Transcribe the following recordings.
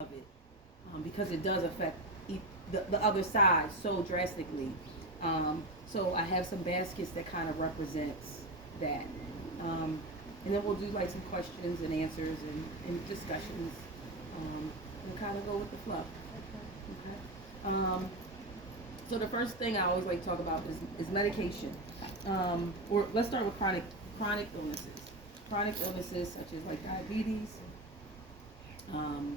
of it, because it does affect the other side so drastically. So I have some baskets that kind of represents that. Um, and then we'll do like some questions and answers and discussions, and kind of go with the flow. Okay. So the first thing I always like to talk about is medication. Or let's start with chronic illnesses. Chronic illnesses such as like diabetes, um,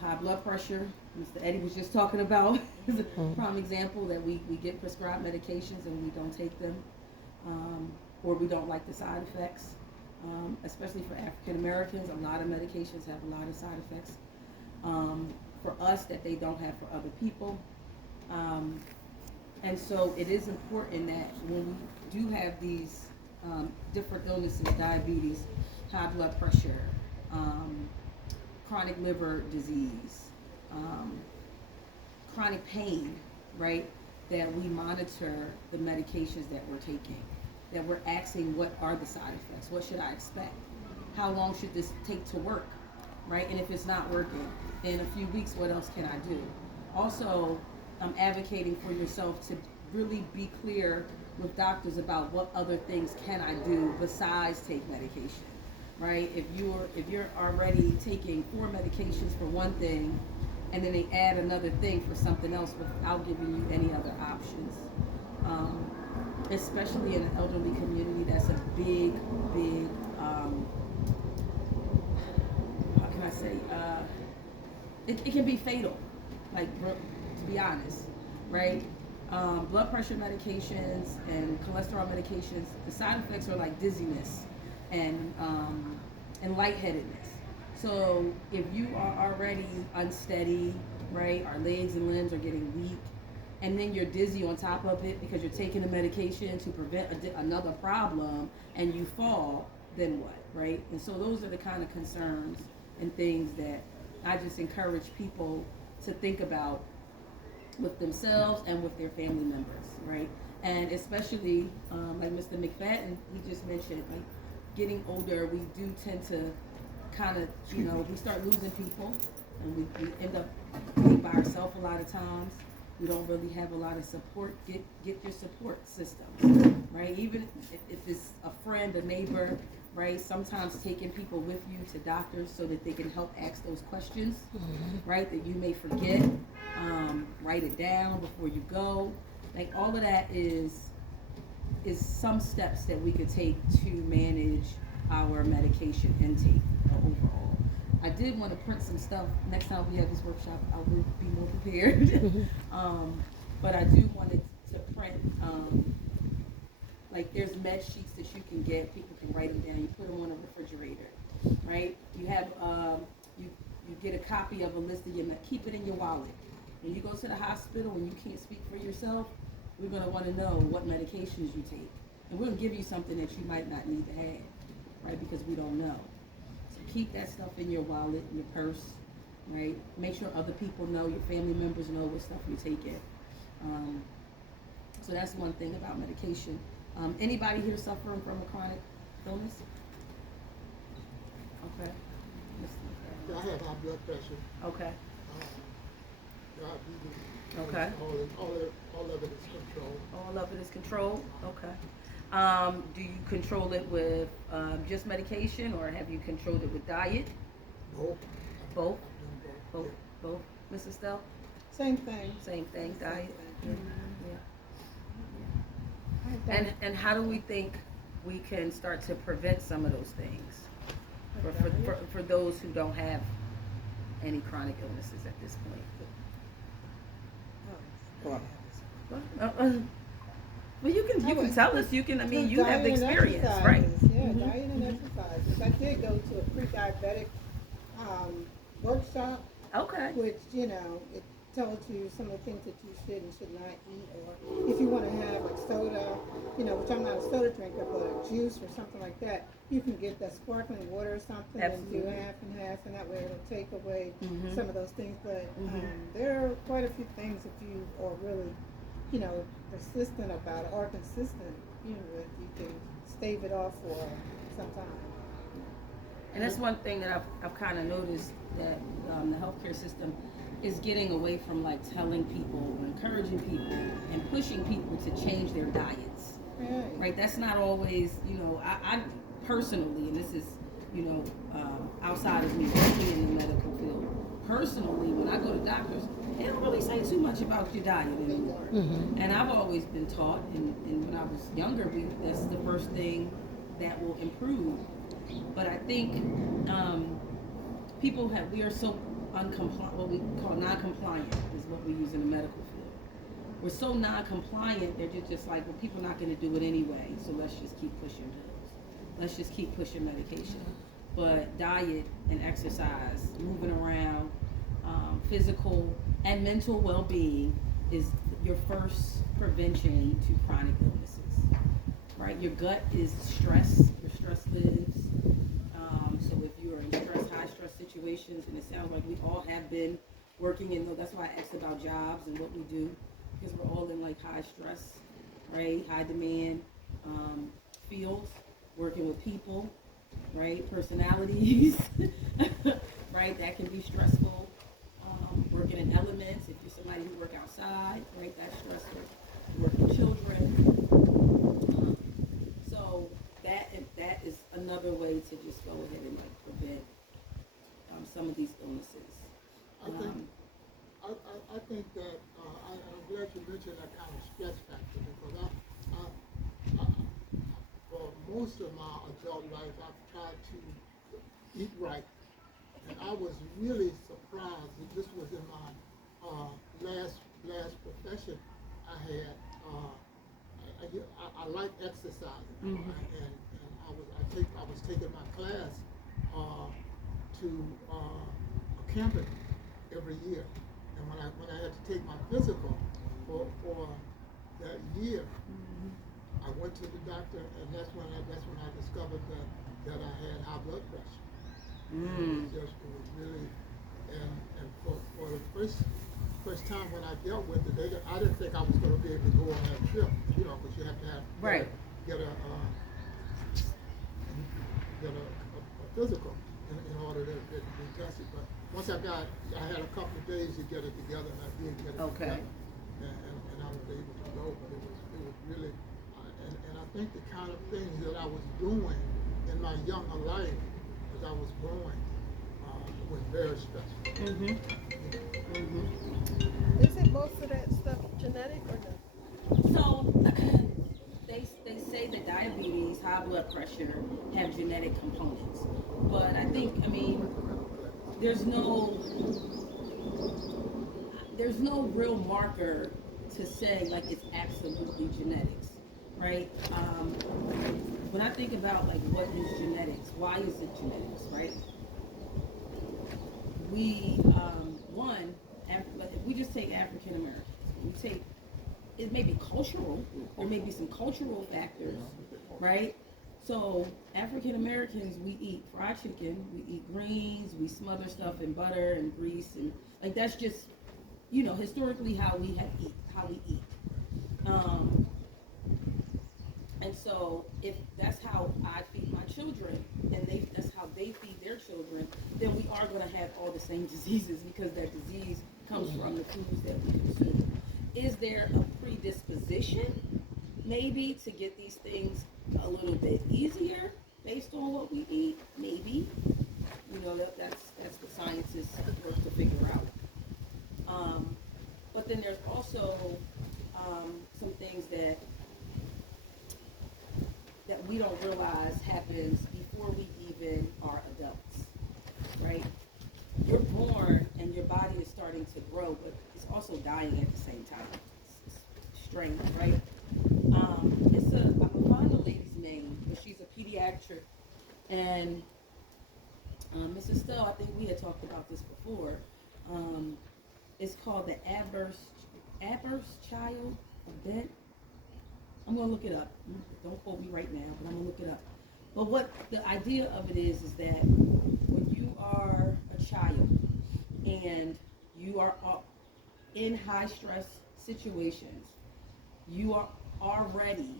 high blood pressure. Mr. Eddie was just talking about is a prime example that we get prescribed medications and we don't take them, or we don't like the side effects. Especially for African Americans, a lot of medications have a lot of side effects. For us, that they don't have for other people. Um, and so it is important that when we do have these different illnesses, diabetes, high blood pressure, um, chronic liver disease, um, chronic pain, right? That we monitor the medications that we're taking, that we're asking what are the side effects, what should I expect, how long should this take to work, right? And if it's not working, in a few weeks, what else can I do? Also, I'm advocating for yourself to really be clear with doctors about what other things can I do besides take medication, right? If you're already taking 4 medications for one thing, and then they add another thing for something else without giving you any other options, especially in an elderly community, that's a big, how can I say, it can be fatal, like, to be honest, right? Blood pressure medications and cholesterol medications, the side effects are like dizziness and lightheadedness. So if you are already unsteady, right, our legs and limbs are getting weak, and then you're dizzy on top of it because you're taking a medication to prevent another problem, and you fall, then what, right? And so those are the kind of concerns and things that I just encourage people to think about with themselves and with their family members, right? And especially, like Mr. McFadden, he just mentioned, like, getting older, we do tend to kind of, we start losing people, and we end up being by ourselves a lot of times. We don't really have a lot of support. Get your support systems, right? Even if it's a friend, a neighbor, right? Sometimes taking people with you to doctors so that they can help ask those questions, right? That you may forget. Write it down before you go. Like, all of that is some steps that we could take to manage our medication intake overall. I did want to print some stuff. Next time we have this workshop, I will be more prepared. But I do want to print, like, there's med sheets that you can get. People can write them down. You put them on a refrigerator, right? You have, you get a copy of a list of your keep it in your wallet. When you go to the hospital and you can't speak for yourself, we're going to want to know what medications you take. And we'll give you something that you might not need to have, right? Because we don't know. So keep that stuff in your wallet, in your purse, right? Make sure other people know, your family members know what stuff you're taking. So that's one thing about medication. Anybody here suffering from a chronic illness? Okay. Yeah, I have high blood pressure. Okay. Diabetes. Okay. All of it is controlled. All of it is controlled? Okay. Do you control it with just medication, or have you controlled it with diet? Both. Both? Both. Both. Mrs. Stell? Same thing. Same thing, diet? Same thing. Yeah. And how do we think we can start to prevent some of those things for those who don't have any chronic illnesses at this point? Well, you can tell us. You have the experience, right? Yeah, diet and exercises. I did go to a pre-diabetic workshop. Okay. Which, it tells you some of the things that you should and should not eat, or if you want to have like soda, which I'm not a soda drinker, but a juice or something like that, you can get that sparkling water or something. Absolutely. And do half and half, and that way it'll take away some of those things. But there are quite a few things if you are really, persistent about it or consistent, you can stave it off for some time. And that's one thing that I've kind of noticed that the healthcare system is getting away from like telling people or encouraging people and pushing people to change their diets. Right? That's not always, I personally, and this is, outside of me working in the medical field, personally, when I go to doctors, they don't really say too much about your diet anymore. And I've always been taught, and when I was younger, that's the first thing that will improve. But I think we are so uncompliant, what we call non-compliant is what we use in the medical field. We're so non-compliant, they're just like, well, people are not going to do it anyway, so let's just keep pushing pills. Let's just keep pushing medication. But diet and exercise, moving around, physical and mental well-being is your first prevention to chronic illnesses, right? Your gut is stress, your stress lives. So if you're in high stress situations, and it sounds like we all have been working in those, that's why I asked about jobs and what we do, because we're all in like high stress, right? High demand fields, working with people, right? Personalities, right? That can be stressful. Working in elements, if you're somebody who work outside, right? That's stressful. Working with children. So that is another way to just go ahead and like prevent some of these illnesses. I think that I'm glad you mentioned that kind of stress factor, because for most of my adult life, I've tried to eat right, and I was really surprised that this was in my last profession I had. I like exercising, and I was taking my class to a camping every year, and when I had to take my physical for that year, I went to the doctor, and that's when I discovered that I had high blood pressure. It was really, and for the first time when I dealt with it, I didn't think I was going to be able to go on that trip, because you have to get a physical in order to be tested. But once I had a couple of days to get it together, and I did get it together, and I was able to go. But it was really, and I think the kind of things that I was doing in my younger life as I was growing was very stressful. Isn't most of that stuff genetic or no? So they say that diabetes, high blood pressure have genetic components, but I mean, there's no real marker to say like it's absolutely genetics, right? When I think about like what is genetics, why is it genetics, right? We if we just take African Americans, we take, it may be cultural, there may be some cultural factors, right? So African Americans, we eat fried chicken, we eat greens, we smother stuff in butter and grease, and like that's just, historically how we eat. And so if that's how I feed my children, and that's how they feed their children, then we are going to have all the same diseases, because that disease comes from the foods that we consume. Is there a predisposition maybe to get these things a little bit easier based on what we eat? Maybe. That's what scientists work to figure out. But then there's also some things that we don't realize happens before we even are adults, right? You're born and your body is starting to grow, but it's also dying at the same time. It's strange, right? I'm gonna find the lady's name, but she's a pediatric, and Mrs. Stowe, I think we had talked about this before. It's called the adverse child event. I'm gonna look it up. Don't quote me right now, but I'm gonna look it up. But what the idea of it is that when you are a child and you are in high stress situations, you are already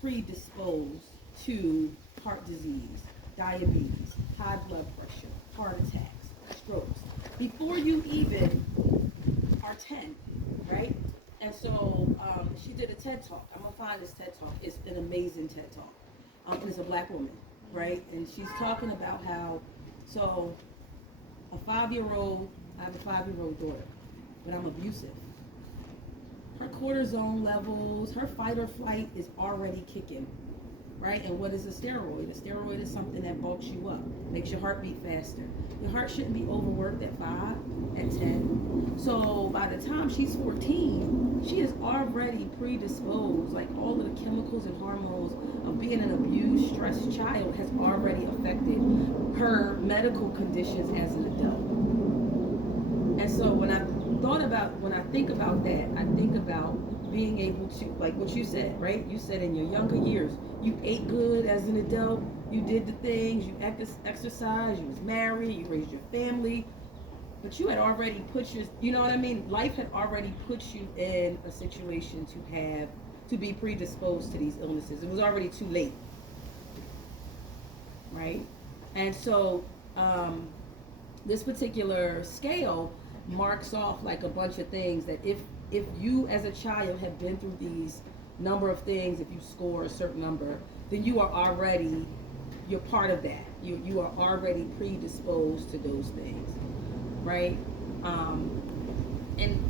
predisposed to heart disease, diabetes, high blood pressure, heart attacks, strokes, before you even are 10, right? And so she did a TED Talk. I'm going to find this TED Talk. It's an amazing TED Talk. And it's a black woman, right? And she's talking about how, so a 5-year-old, I have a 5-year-old daughter, but I'm abusive. Her cortisone levels, her fight or flight is already kicking, right? And what is a steroid? A steroid is something that bulks you up, makes your heart beat faster. Your heart shouldn't be overworked at 5, at 10. So by the time she's 14, she is already predisposed, like all of the chemicals and hormones of being an abused, stressed child has already affected her medical conditions as an adult. And so when I think about that, I think about being able to, like what you said, right? You said in your younger years, you ate good as an adult, you did the things, you exercised, you was married, you raised your family, but you had already put you know what I mean? Life had already put you in a situation to be predisposed to these illnesses. It was already too late, right? And so this particular scale marks off like a bunch of things that if you as a child have been through these number of things, if you score a certain number, then you're part of that. You are already predisposed to those things, right? And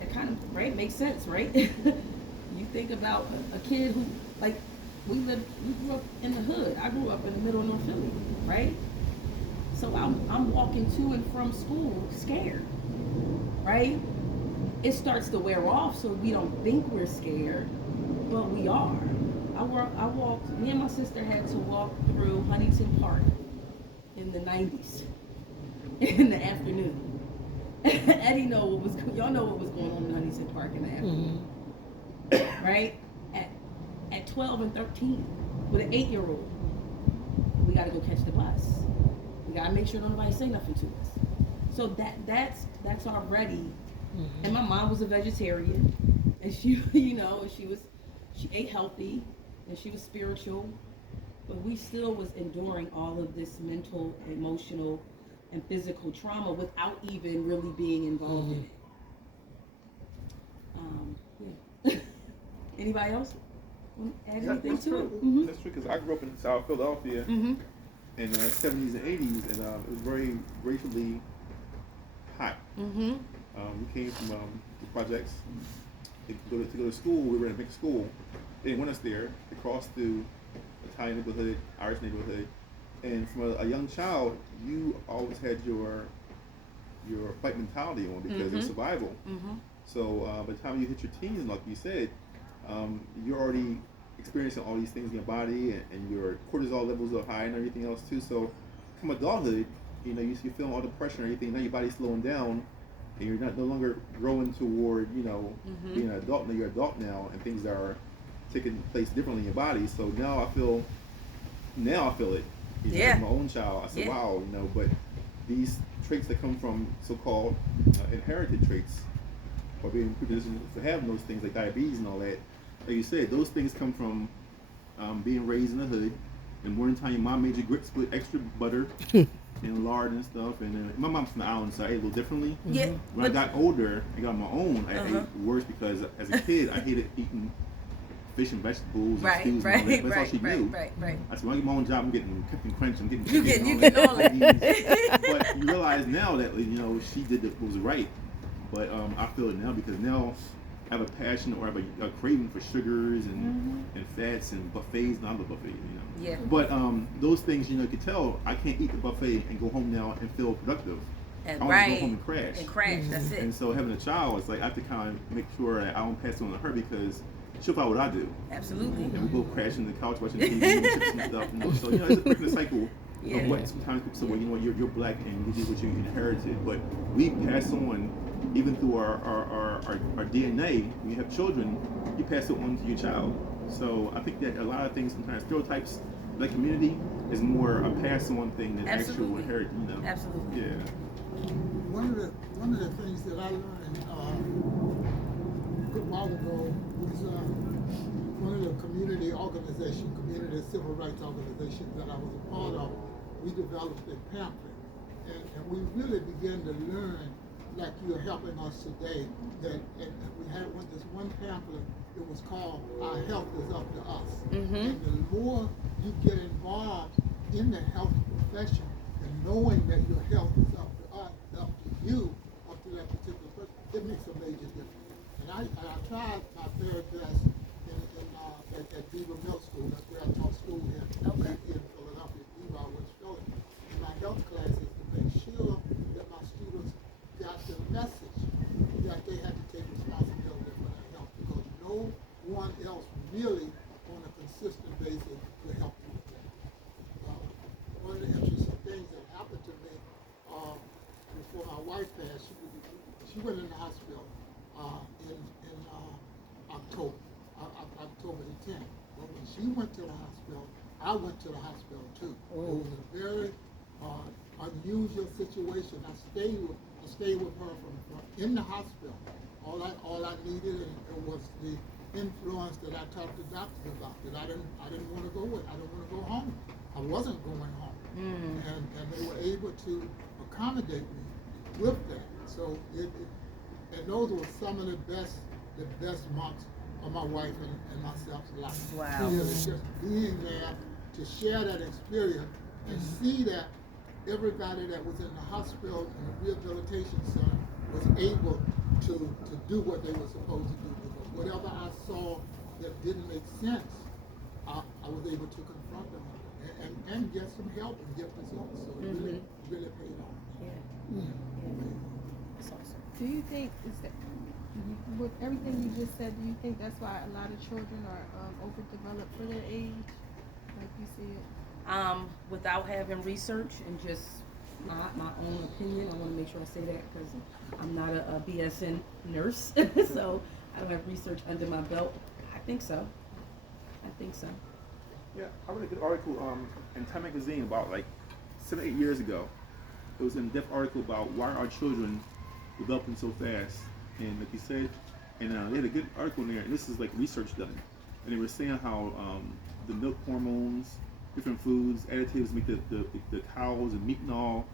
it kind of, right, makes sense, right? You think about a kid who, like, we grew up in the hood. I grew up in the middle of North Philly, right? So I'm walking to and from school scared, right? It starts to wear off, so we don't think we're scared, but we are. I walked, me and my sister had to walk through Huntington Park in the 90s in the afternoon. Eddie y'all know what was going on in Huntington Park in the afternoon, right? At 12 and 13, with an 8-year-old, we gotta go catch the bus. We gotta make sure nobody say nothing to us. So that's already. And my mom was a vegetarian, and she ate healthy, and she was spiritual, but we still was enduring all of this mental, emotional, and physical trauma without even really being involved in it. Yeah. Anybody else want to add anything to it? That's true, because I grew up in South Philadelphia in the 70s and 80s, and it was very racially hot. We came from the projects to go to school. We were in a big school. They didn't want us there. They crossed through Italian neighborhood, Irish neighborhood, and from a young child, you always had your fight mentality on because of survival. So by the time you hit your teens, like you said, you're already experiencing all these things in your body, and your cortisol levels are high and everything else too. So from adulthood, you're feeling all the pressure and everything. Now your body's slowing down, and you're no longer growing toward, being an adult. Now you're an adult now, and things are taking place differently in your body. So now I feel it. As my own child, I said, wow, but these traits that come from so-called inherited traits, or being predisposed for having those things like diabetes and all that, like you said, those things come from being raised in the hood. And one time your mom made you grits with extra butter and lard and stuff. And my mom's from the island, so I ate a little differently. Yeah. When I got older, I got my own. I ate worse because as a kid, I hated eating fish and vegetables and stews and all that. That's all she knew. Right. I said, when I get my own job, I'm getting Captain Crunch, I'm getting chicken. You get all that. But you realize now that, she did what was right. But I feel it now because now I have a passion or I have a craving for sugars and fats and buffets. Not the buffet, Yeah. But those things, you can tell I can't eat the buffet and go home now and feel productive. And I want to go home and crash. That's it. And so having a child, it's like I have to kind of make sure that I don't pass it on to her because she'll follow what I do. Absolutely. And we both crash on the couch watching TV and chips and stuff. So it's a breaking the cycle of what sometimes people say, well, you're black and you did what you inherited. But we pass on, even through our DNA, when you have children, you pass it on to your child. So I think that a lot of things, sometimes stereotypes, like community, is more a pass-on thing than actual inherit. Absolutely. Yeah. One of the things that I learned a good while ago was one of the community civil rights organizations that I was a part of, we developed a pamphlet. And we really began to learn, like you're helping us today, and we had this one pamphlet, it was called Our Health is Up to Us. And the more you get involved in the health profession and knowing that your health is up to us, up to you, up to that particular person, it makes a major difference. And I tried my very best at Beaver Middle School. That's where I taught school here in Philadelphia. Beaver, I was showing in my health classes to make sure that my students got the message that they had to take responsibility for their health, because no one else really on a consistent basis will help you with that. One of the interesting things that happened to me before my wife passed, she went in the hospital in October the 10th. But when she went to the hospital, I went to the hospital too. It was a very unusual situation. I stayed with her from in the hospital. All I needed was the influence that I talked to doctors about. That I didn't want to go with. I didn't want to go home. I wasn't going home, and they were able to accommodate me with that. So and those were some of the best months of my wife and myself's life. Wow. Really, just being there to share that experience and see that everybody that was in the hospital and the rehabilitation center was able to do what they were supposed to do. Because whatever I saw that didn't make sense, I was able to confront them and get some help and get results. So it really paid off. That's awesome. Do you think with everything you just said, do you think that's why a lot of children are overdeveloped for their age, like you see it? Without having research and just my own opinion, I want to make sure I say that because I'm not a BSN nurse, so I don't have research under my belt. I think so. Yeah, I read a good article in Time Magazine about like 7-8 years ago. It was an in-depth article about why are children developing so fast, and like you said, and they had a good article in there, and this is like research done, and they were saying how the milk hormones, different foods, additives make the cows and meat and all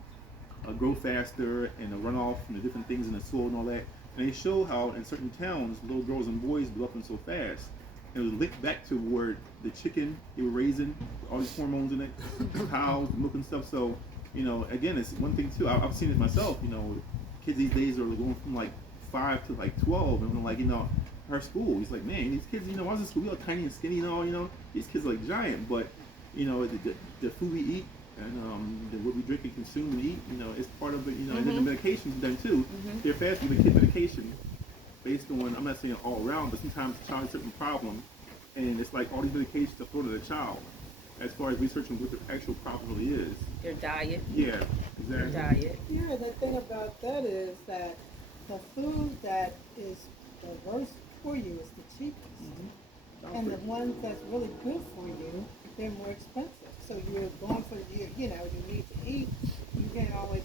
grow faster, and the runoff from the different things in the soil and all that. And they show how in certain towns, little girls and boys developing so fast. And it was linked back to where the chicken they were raising, all these hormones in it, cows, milk and stuff. So, again, it's one thing too. I've seen it myself. Kids these days are going from like 5 to like 12, and I'm like, her school. He's like, man, these kids, when I was in school, we all tiny and skinny and all. These kids are like giant, but the food we eat and what we drink and consume and eat, is part of it. And then the medication's done too. They're fast giving kid medication based on, I'm not saying all around, but sometimes the child has a certain problem, and it's like all these medications are thrown to the child as far as researching what the actual problem really is. Their diet. Yeah, exactly. Their diet. Yeah, the thing about that is that the food that is the worst for you is the cheapest. And the ones that's really good for you, they're more expensive. So you're going for, you need to eat. You can't always,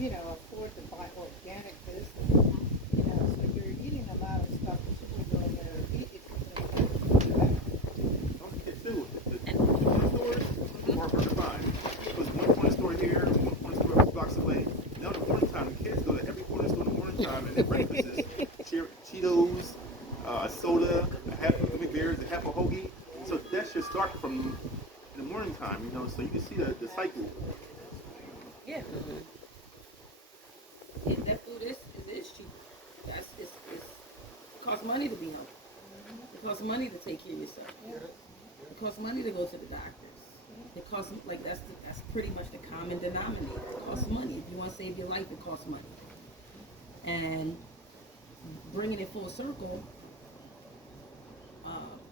afford to buy organic this. So you're eating a lot of stuff that you wouldn't normally eat if you Don't forget too, the corner stores are hard to find. There's one corner store here, one corner store a few blocks away. Now in the morning time, the kids go to every corner store in the morning time, and their breakfast is Cheetos, soda, a half of gummy bears, a half a hoagie. So that should start from in the morning time, so you can see the cycle. Yeah. Yeah, that food is cheap. It costs money to be healthy. It costs money to take care of yourself. It costs money to go to the doctors. It costs, that's pretty much the common denominator. It costs money. If you want to save your life, it costs money. And bringing it full circle,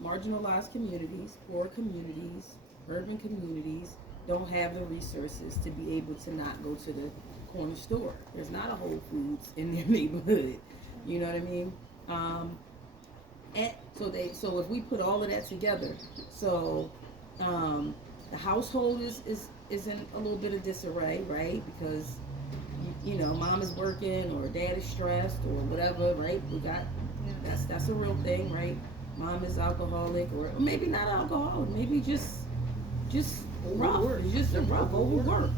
marginalized communities, poor communities, urban communities don't have the resources to be able to not go to the corner store. There's not a Whole Foods in their neighborhood. You know what I mean? And so if we put all of that together, the household is in a little bit of disarray, right? Because mom is working or dad is stressed or whatever, right? That's a real thing, right? mom is alcoholic, or maybe not alcoholic, maybe just rough, Overworked. just Just overworked. overworked,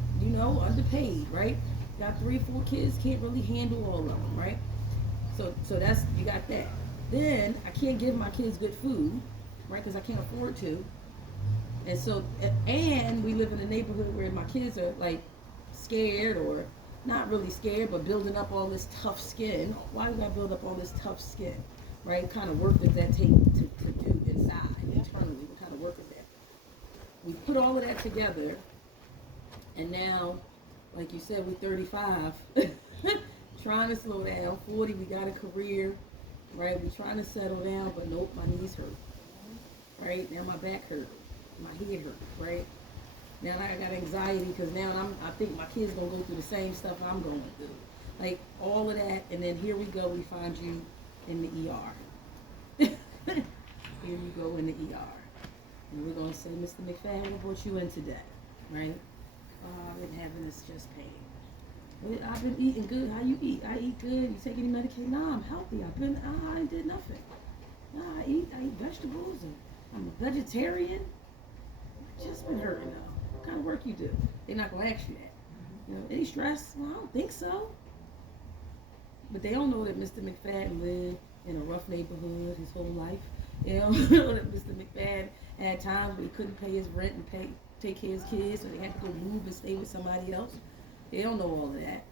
underpaid, right? Got 3, 4 kids, can't really handle all of them, right? So that's, you got that. Then I can't give my kids good food, right? Because I can't afford to. And so, and we live in a neighborhood where my kids are like scared, or not really scared, but building up all this tough skin. Why do I build up all this tough skin, right? What kind of work does that take to do inside, internally? What kind of work is that? We put all of that together, and now, like you said, we're 35, trying to slow down. 40, we got a career, right? We're trying to settle down, but nope, my knees hurt, right? Now my back hurt, my head hurt, right? Now I got anxiety because now I think my kids gonna go through the same stuff I'm going through, like all of that, and then here we go, we find you in the ER. Here you go in the ER. And we're going to say, Mr. McFadden, what brought you in today, right? I've been having this chest pain. But I've been eating good. How you eat? I eat good. You take any medication? No, I'm healthy. I did nothing. No, I eat vegetables, and I'm a vegetarian. Just been hurting though. What kind of work you do? They're not going to ask you that. Any stress? Well, I don't think so. But they don't know that Mr. McFadden lived in a rough neighborhood his whole life. That Mr. McFadden had times where he couldn't pay his rent and take care of his kids, so they had to go move and stay with somebody else. They don't know all of that,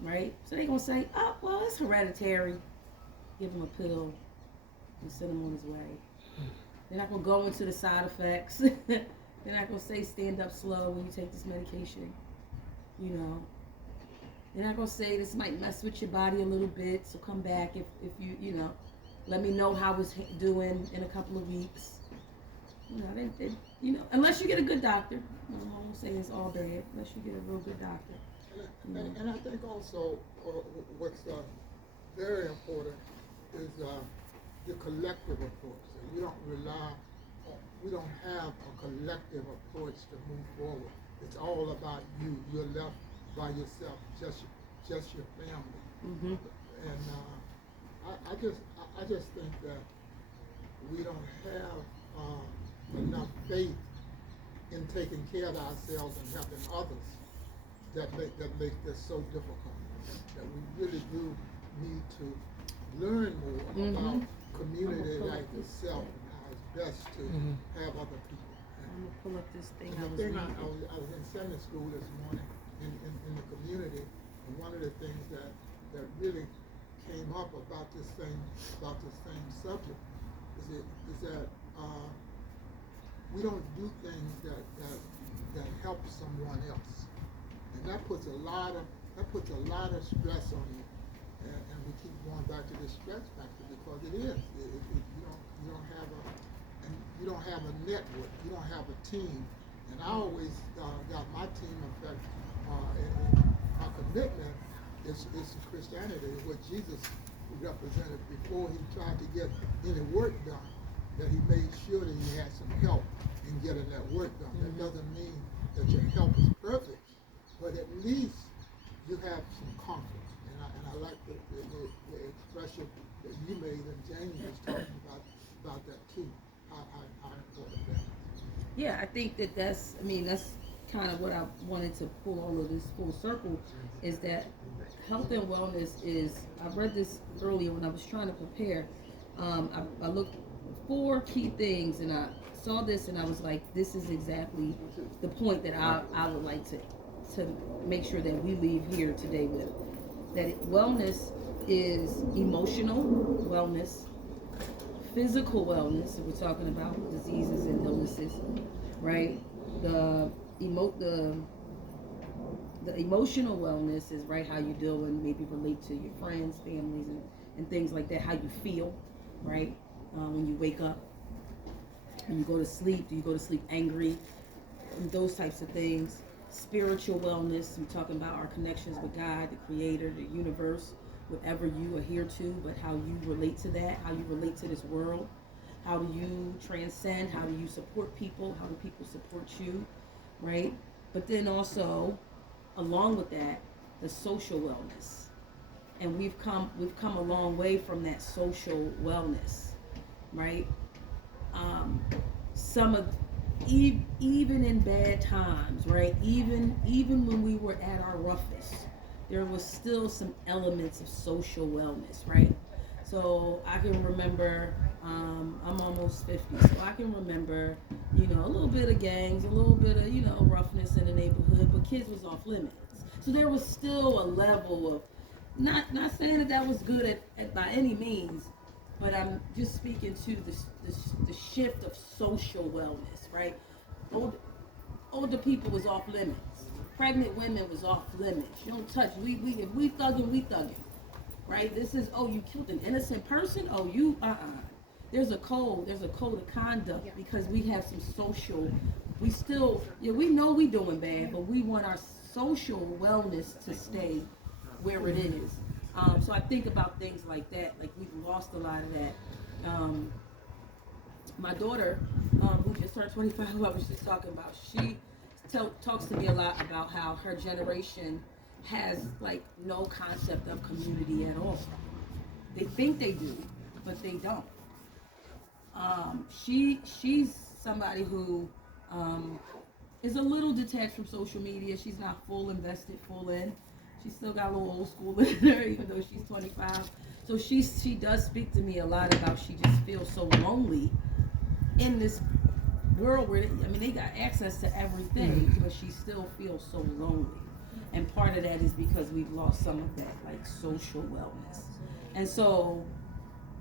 right? So they're going to say, oh, well, it's hereditary. Give him a pill and send him on his way. They're not going to go into the side effects. They're not going to say stand up slow when you take this medication. They're not going to say this might mess with your body a little bit, so come back if you, let me know how it's doing in a couple of weeks. Unless you get a good doctor. I won't say it's all bad, unless you get a real good doctor. And I think also what's very important is the collective approach. So we don't have a collective approach to move forward. It's all about you. You're left by yourself, just your family. Mm-hmm. And I just think that we don't have enough faith in taking care of ourselves and helping others that make this so difficult. That we really do need to learn more about community like yourself and how it's best to have other people. I'm gonna pull up this thing. And the thing I was in Sunday school this morning in the community, and one of the things that really came up about this same subject is that we don't do things that help someone else, and that puts a lot of stress on you, and we keep going back to this stress factor because it is. You don't have a network, you don't have a team, and I always got my team effect. My commitment is to Christianity, what Jesus represented before he tried to get any work done, that he made sure that he had some help in getting that work done. That doesn't mean that your help is perfect, but at least you have some comfort. And I like the expression that you made, and James was talking about that too, how important that is. Yeah, I think that's kind of what I wanted to pull all of this full circle, is that health and wellness is, I read this earlier when I was trying to prepare. I looked 4 key things, and I saw this and I was like, this is exactly the point that I would like to make sure that we leave here today with. That wellness is emotional wellness, physical wellness, if we're talking about diseases and illnesses, right? The emotional wellness is, right, how you deal and maybe relate to your friends, families, and things like that, how you feel, right? When you wake up, when you go to sleep, do you go to sleep angry? And those types of things. Spiritual wellness, we're talking about our connections with God, the Creator, the universe, whatever you adhere to, but how you relate to that, how you relate to this world. How do you transcend? How do you support people? How do people support you, right? But then also, along with that, the social wellness. And we've come a long way from that social wellness. right? Some of even in bad times, right? Even when we were at our roughest, there was still some elements of social wellness, right? So I can remember, I'm almost 50, so I can remember, a little bit of gangs, a little bit of, roughness in the neighborhood, but kids was off limits. So there was still a level of, not saying that was good at by any means, but I'm just speaking to the shift of social wellness, right? Older people was off limits. Pregnant women was off limits. You don't touch. If we thugging, we thugging, right? This is, oh, you killed an innocent person. Oh, you There's a code. There's a code of conduct because we have some social. We still, we know we doing bad, but we want our social wellness to stay where it is. So I think about things like that. Like we've lost a lot of that. My daughter, who just turned 25, who I was just talking about, she talks to me a lot about how her generation has like no concept of community at all. They think they do, but they don't. She's somebody who is a little detached from social media. She's not full invested, full in. She's still got a little old school in her, even though she's 25. So she does speak to me a lot about she just feels so lonely in this world where they got access to everything, but she still feels so lonely. And part of that is because we've lost some of that like social wellness. And so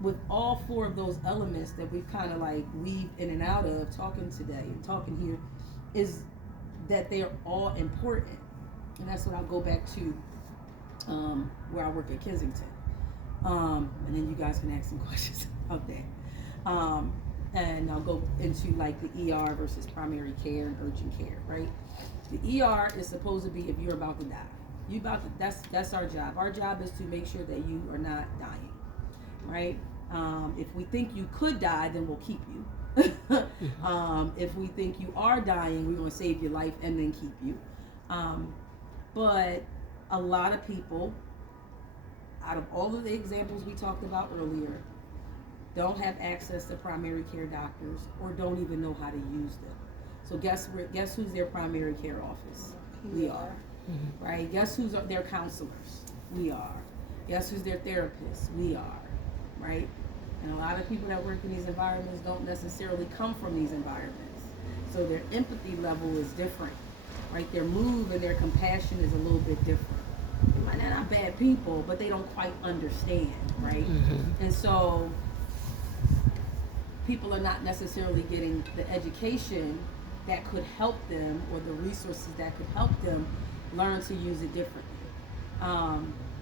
with all four of those elements that we've kind of like weaved in and out of talking today and talking here is that they are all important. And that's what I'll go back to where I work at Kensington. And then you guys can ask some questions about that. And I'll go into like the ER versus primary care and urgent care, right? The ER is supposed to be if you're about to die. That's our job. Our job is to make sure that you are not dying, right? If we think you could die, then we'll keep you. If we think you are dying, we're going to save your life and then keep you. But a lot of people, out of all of the examples we talked about earlier, don't have access to primary care doctors or don't even know how to use them. So guess who's their primary care office? We are, right? Guess who's their counselors? We are. Guess who's their therapists? We are, right? And a lot of people that work in these environments don't necessarily come from these environments. So their empathy level is different, right? Their move and their compassion is a little bit different. They're not bad people, but they don't quite understand, right? And so people are not necessarily getting the education that could help them or the resources that could help them learn to use it differently.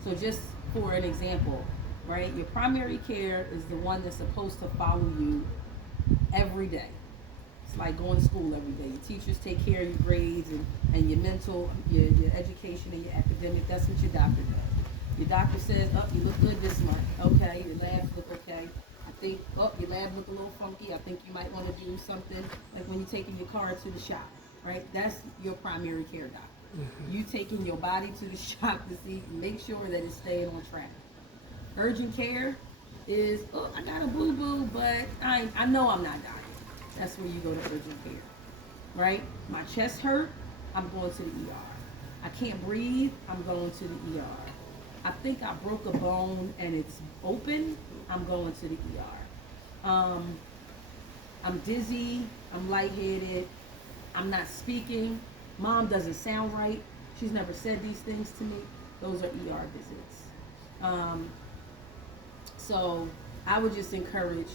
So just for an example, right? Your primary care is the one that's supposed to follow you every day. It's like going to school every day. Your teachers take care of your grades and your mental, your education and your academic. That's what your doctor does. Your doctor says, oh, you look good this month. Okay, your labs look okay. I think, oh, your lab look a little funky. I think you might want to do something like when you're taking your car to the shop, right? That's your primary care doctor. You taking your body to the shop to see, make sure that it's staying on track. Urgent care is, oh, I got a boo-boo, but I know I'm not dying. That's where you go to urgent care, right? My chest hurt, I'm going to the ER. I can't breathe, I'm going to the ER. I think I broke a bone and it's open, I'm going to the ER. I'm dizzy, I'm lightheaded, I'm not speaking, mom doesn't sound right, she's never said these things to me. Those are ER visits. So I would just encourage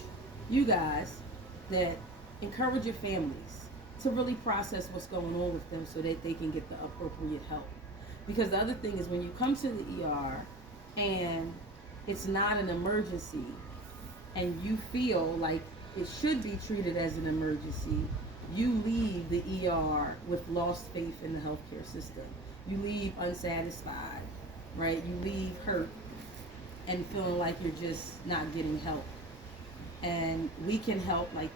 you guys that encourage your families to really process what's going on with them so that they can get the appropriate help. Because the other thing is when you come to the ER and it's not an emergency and you feel like it should be treated as an emergency, you leave the ER with lost faith in the healthcare system. You leave unsatisfied, right? You leave hurt and feeling like you're just not getting help. And we can help, like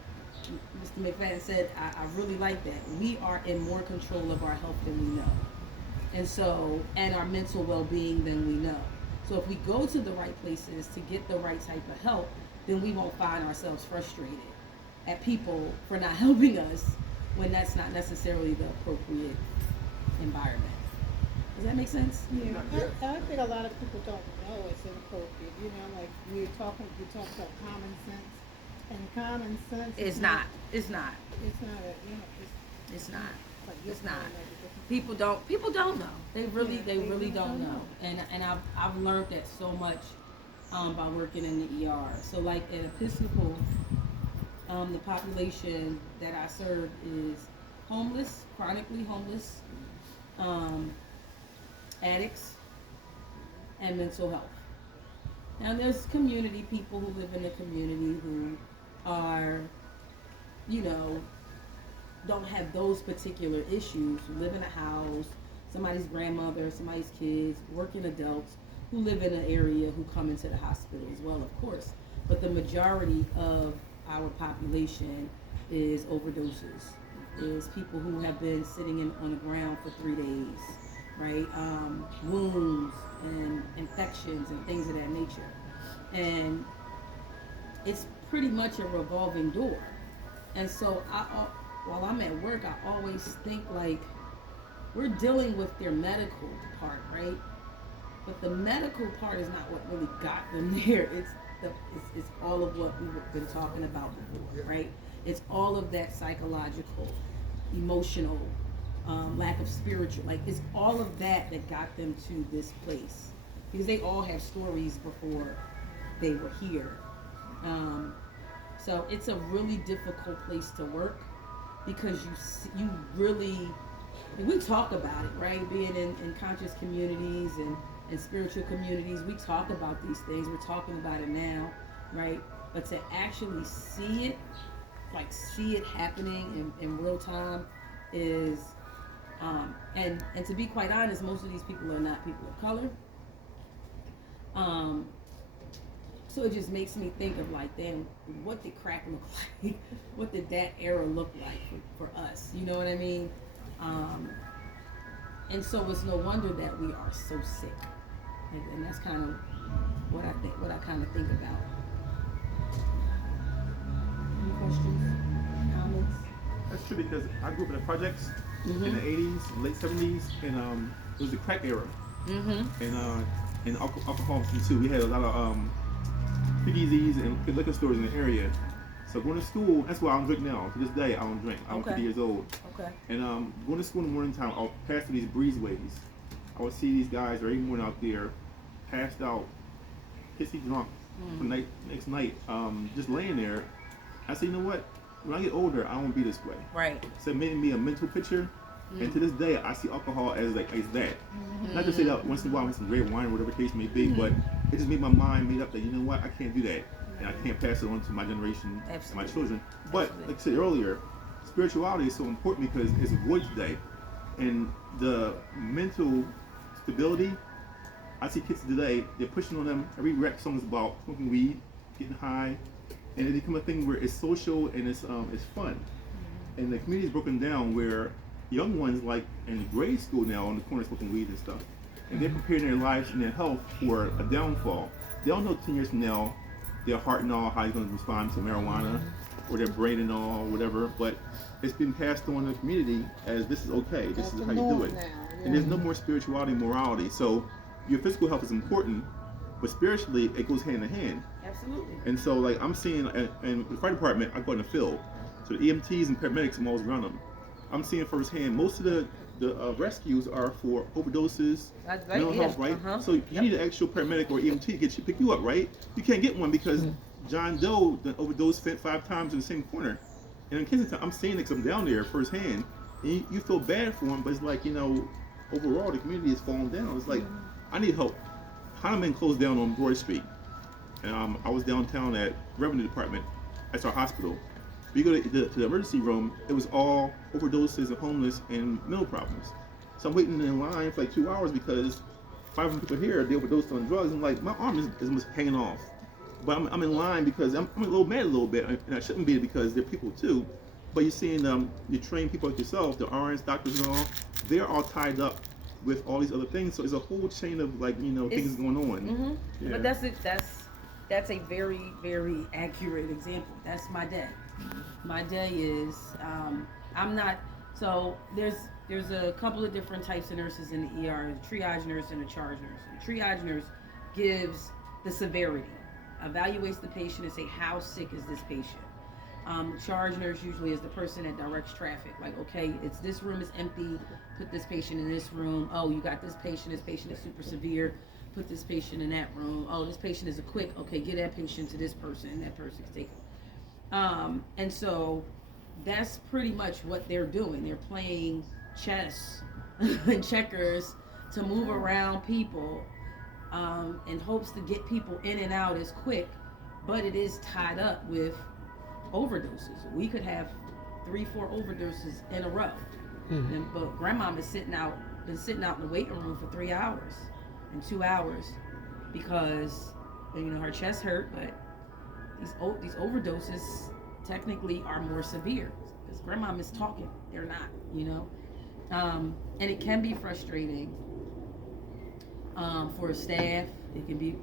Mr. McFadden said, I really like that. We are in more control of our health than we know. And our mental well-being than we know. So if we go to the right places to get the right type of help, then we won't find ourselves frustrated at people for not helping us when that's not necessarily the appropriate environment. Does that make sense? Yeah, I think a lot of people don't know it's inappropriate. You know, like you talk about common sense, and common sense. It's not. It's not. It's not a, you know, It's not. like It's you not. know, like a different- People don't know. They really Yeah, they they really really don't don't know. And I've learned that so much by working in the ER. So like at Episcopal, the population that I serve is homeless, chronically homeless, addicts, and mental health. Now there's community people who live in the community who are, you know, don't have those particular issues, who live in a house, somebody's grandmother, somebody's kids, working adults who live in an area who come into the hospital as well, of course. But the majority of our population is overdoses, is people who have been sitting on the ground for 3 days, right? Wounds and infections and things of that nature. And it's pretty much a revolving door. And so while I'm at work, I always think like we're dealing with their medical part, right? But the medical part is not what really got them there. It's all of what we've been talking about before, right? It's all of that psychological, emotional, lack of spiritual, like it's all of that that got them to this place. Because they all have stories before they were here. So it's a really difficult place to work because you really, we talk about it, right? Being in conscious communities and spiritual communities, we talk about these things. We're talking about it now, right? But to actually see it, like see it happening in real time is, and to be quite honest, most of these people are not people of color. So it just makes me think of like, damn, what did crack look like? What did that era look like for us? You know what I mean? And so it's no wonder that we are so sick. And that's kind of what I kind of think about. Any questions, comments? That's true because I grew up in the projects Mm-hmm. in the 80s, late 70s, and it was the crack era. Mm-hmm. And alcohol too. We had a lot of PDZs and liquor stores in the area. So going to school, that's why I don't drink now. To this day, I don't drink. I'm Okay. 50 years old. Okay. And going to school in the morning time, I'll pass through these breezeways. I would see these guys every morning out there, passed out, pissy drunk, for the next night, just laying there. I said, you know what? When I get older, I won't be this way. Right. So it made me a mental picture. And to this day, I see alcohol as that. Not to say that once in a while I have some great wine or whatever the case may be, but it just made my mind made up that, you know what, I can't do that. And I can't pass it on to my generation and my children. But like I said earlier, spirituality is so important because it's Woods Day. And the mental stability, I see kids today, they're pushing on them. Every rap song is about smoking weed, getting high, and it becomes a thing where it's social and it's fun. And the community is broken down where young ones like in grade school now on the corner smoking weed and stuff, and they're preparing their lives and their health for a downfall. They don't know 10 years from now their heart and all how he's going to respond to marijuana or their brain and all whatever, but it's been passed on to the community as this is okay, this is how you do it. And there's no more spirituality and morality. So your physical health is important, but spiritually it goes hand in hand. Absolutely. And so like I'm seeing in the fire department, I go in the field, so the EMTs and paramedics, I'm always around them. I'm seeing firsthand most of the rescues are for overdoses, That's right, mental health, right? So you need an actual paramedic or EMT to pick you up, right? You can't get one because John Doe overdosed 5 times in the same corner. And in Kensington, I'm seeing it because I'm down there firsthand. And you feel bad for him, but it's like, you know, overall the community is falling down. It's like, I need help. Heinemann closed down on Broad Street. And I was downtown at Revenue Department. That's our hospital. We go to the emergency room, it was all overdoses and homeless and mental problems. So I'm waiting in line for like 2 hours because 500 people here, they overdosed on drugs. I'm like, my arm is almost hanging off. But I'm in line because I'm a little mad a little bit, and I shouldn't be because they're people too. But you're seeing you train people like yourself, the RNs, doctors and all, they're all tied up with all these other things. So there's a whole chain of like, you know, things going on. Mm-hmm. Yeah. But that's that's a very, very accurate example. That's my day. My day is, I'm not, so there's a couple of different types of nurses in the ER, a triage nurse and a charge nurse. The triage nurse gives the severity, evaluates the patient and say, how sick is this patient? Charge nurse usually is the person that directs traffic. Like, okay, it's this room is empty, put this patient in this room. Oh, you got this patient is super severe, put this patient in that room. Oh, this patient is a quick, okay, get that patient to this person, and that person can take it. And so that's pretty much what they're doing. They're playing chess and checkers to move around people in hopes to get people in and out as quick, but it is tied up with overdoses. We could have 3-4 overdoses in a row. But grandma been sitting out in the waiting room for 3 hours and 2 hours because her chest hurt, but these overdoses technically are more severe because grandma is talking. They're not, and it can be frustrating for staff. It can be,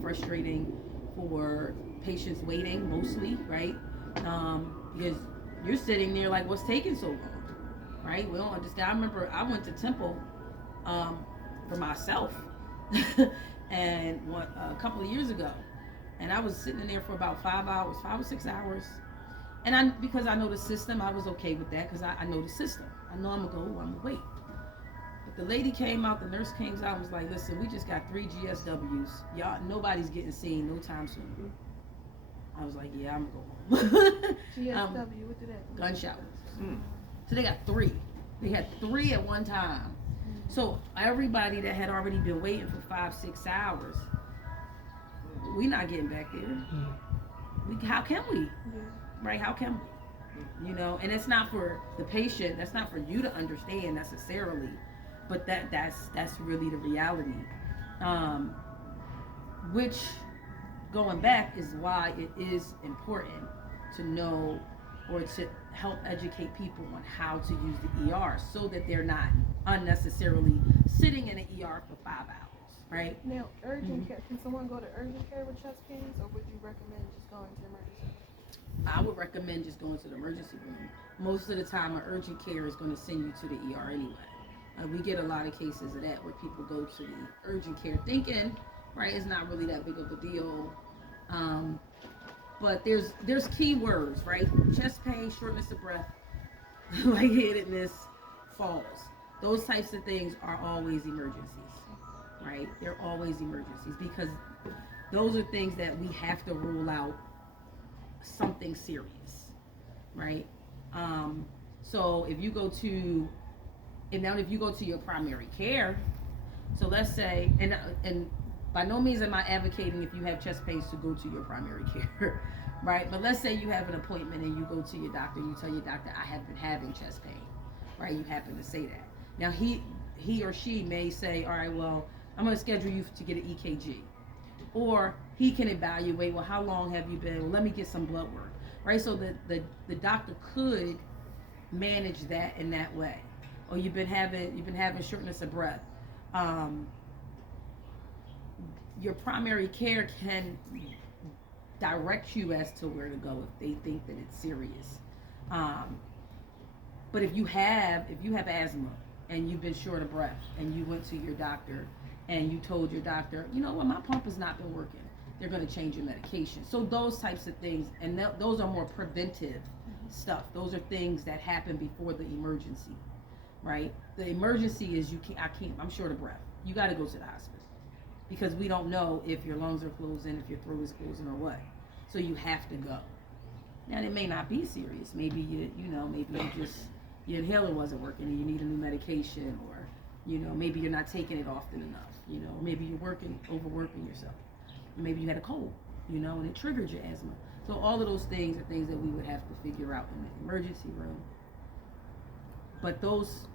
frustrating for patients waiting mostly, right? Because you're sitting there like, what's taking so long, right? We don't understand. I remember I went to Temple for myself and a couple of years ago, and I was sitting in there for about 5 or 6 hours, and because I know the system, I was okay with that because I know the system. I know I'm gonna go, I'm gonna wait. But the lady came out, the nurse came out and was like, listen, we just got 3 GSWs. Y'all, nobody's getting seen no time soon. I was like, yeah, I'm gonna go home. GSW, what did that mean? Gunshot. So they got 3. They had 3 at one time. So everybody that had already been waiting for 5-6 hours, we not getting back there. How can we? Yeah. Right? How can we? And it's not for the patient. That's not for you to understand necessarily, but that's really the reality. Which, going back, is why it is important to know or to help educate people on how to use the ER so that they're not unnecessarily sitting in an ER for 5 hours, right? Now, urgent care. Can someone go to urgent care with chest pains, or would you recommend just going to emergency? I would recommend just going to the emergency room. Most of the time, an urgent care is going to send you to the ER anyway. We get a lot of cases of that where people go to the urgent care thinking, right, it's not really that big of a deal. But there's key words, right? Chest pain, shortness of breath, lightheadedness, falls. Those types of things are always emergencies, right? They're always emergencies because those are things that we have to rule out something serious, right? So if you go to your primary care, so let's say, and by no means am I advocating if you have chest pains to go to your primary care, right? But let's say you have an appointment and you go to your doctor, you tell your doctor, I have been having chest pain, right? You happen to say that. Now he or she may say, all right, well, I'm going to schedule you to get an EKG. Or he can evaluate, well, how long have you been? Well, let me get some blood work, right? So the doctor could manage that in that way. Or you've been having shortness of breath. Your primary care can direct you as to where to go if they think that it's serious. But if you have asthma and you've been short of breath and you went to your doctor and you told your doctor, you know what, my pump has not been working, they're going to change your medication. So those types of things, and those are more preventive stuff. Those are things that happen before the emergency, right? The emergency is I'm short of breath. You got to go to the hospital because we don't know if your lungs are closing, if your throat is closing, or what. So you have to go. Now it may not be serious. Maybe your inhaler wasn't working and you need a new medication, or maybe you're not taking it often enough. Maybe you're overworking yourself. Maybe you had a cold, and it triggered your asthma. So all of those things are things that we would have to figure out in the emergency room. But those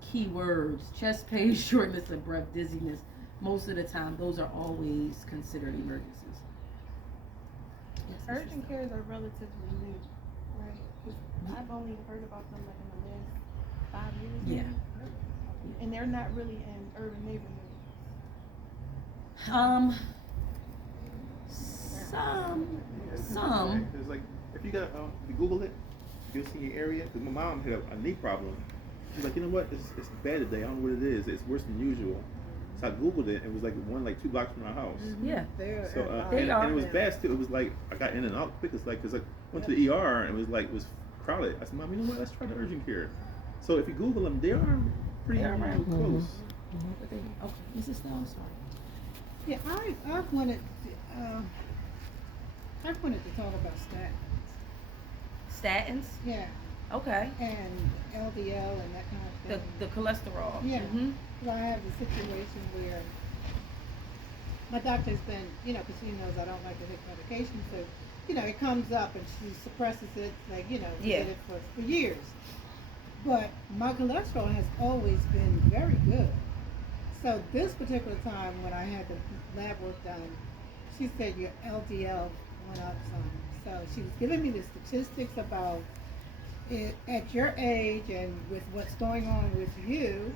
key words, chest pain, shortness of breath, dizziness, most of the time, those are always considered emergencies. Urgent cares are relatively new, right? 'Cause I've only heard about them like in the last 5 years. Yeah. Maybe. And they're not really in urban neighborhoods. Some. Because like if you got if you Google it, you'll see your area. Because my mom had a knee problem. She's like, you know what? It's bad today. I don't know what it is. It's worse than usual. So I Googled it. It was like 2 blocks from our house. Yeah. So and it was bad too. It was like I got in and out quick. It's like because I went to the ER and it was crowded. I said, Mom, you know what? Let's try the urgent care. So if you Google them, they are pretty close. Okay, Mrs. Snow, I'm sorry. Yeah, I wanted to talk about statins. Statins? Yeah, Okay. and LDL and that kind of thing. The cholesterol. Yeah. Mm-hmm. So I have a situation where my doctor's been, because she knows I don't like to take medication, so, it comes up and she suppresses it, like, we Yeah. did it for years. But my cholesterol has always been very good. So this particular time when I had the lab work done, she said your LDL went up some. So she was giving me the statistics about it at your age and with what's going on with you.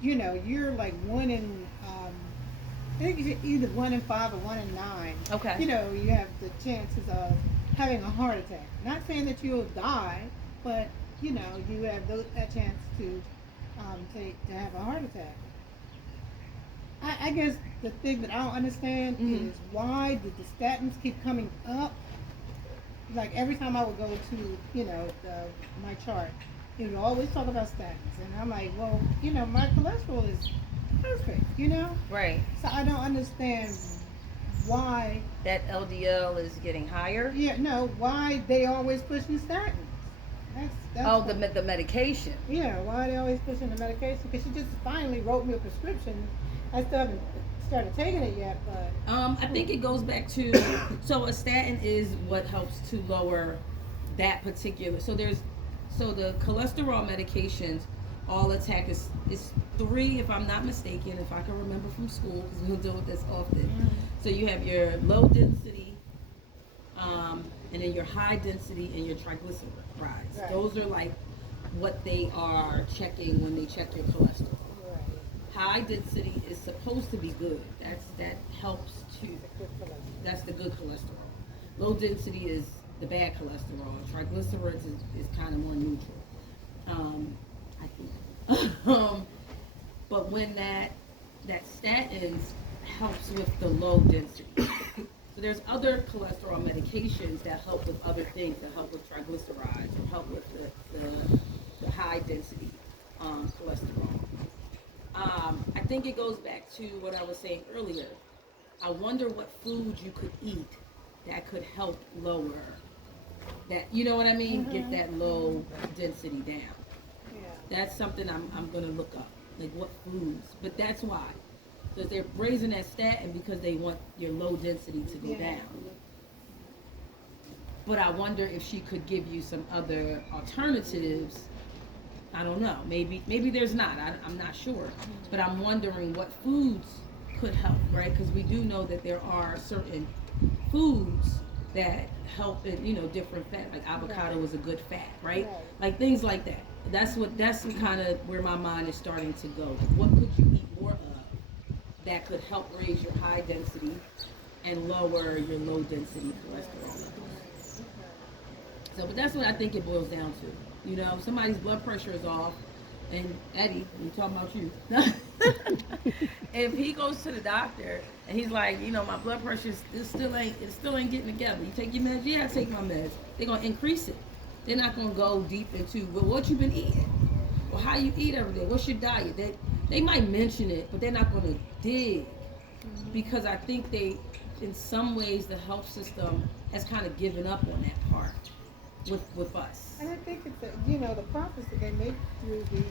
You're like one in, I think you're either 1 in 5 or 1 in 9. Okay. You have the chances of having a heart attack. Not saying that you'll die, but you have that chance to have a heart attack. I guess the thing that I don't understand is why did the statins keep coming up? Like every time I would go to, my chart, it would always talk about statins. And I'm like, well, my cholesterol is perfect, Right. So I don't understand why. That LDL is getting higher? Yeah, no, why they always pushing statins. That's Oh, what- the medication. Yeah, why are they always pushing the medication? Because she just finally wrote me a prescription. I still haven't started taking it yet, but I think it goes back to, so a statin is what helps to lower that particular, so the cholesterol medications all attack is 3, if I'm not mistaken, if I can remember from school, because we don't deal with this often. So you have your low density, and then your high density and your triglycerides. Right. Those are like what they are checking when they check your cholesterol. High density is supposed to be good. That helps to. That's the good cholesterol. Low density is the bad cholesterol. Triglycerides is kind of more neutral. I think. But when that statins helps with the low density. So there's other cholesterol medications that help with other things, that help with triglycerides or help with the high density cholesterol. I think it goes back to what I was saying earlier. I wonder what foods you could eat that could help lower that, you know what I mean? Get that low density down. yeah. That's something I'm going to look up. Like what foods. But that's why. Because they're raising that statin because they want your low density to go down. But I wonder if she could give you some other alternatives. I don't know. Maybe there's not. I'm not sure. But I'm wondering what foods could help, right? Because we do know that there are certain foods that help in, different fat. Like avocado is a good fat, right? Like things like that. That's kind of where my mind is starting to go. What could you eat more of that could help raise your high density and lower your low density cholesterol? So, but that's what I think it boils down to. Somebody's blood pressure is off, and Eddie, I'm talking about you. If he goes to the doctor and he's like, my blood pressure still ain't getting together. You take your meds? Yeah, I take my meds. They're gonna increase it. They're not gonna go deep into, well, what you been eating, or how you eat every day. What's your diet? They might mention it, but they're not gonna dig, because I think in some ways, the health system has kind of given up on that part with us. And I think it's the profits that they make through these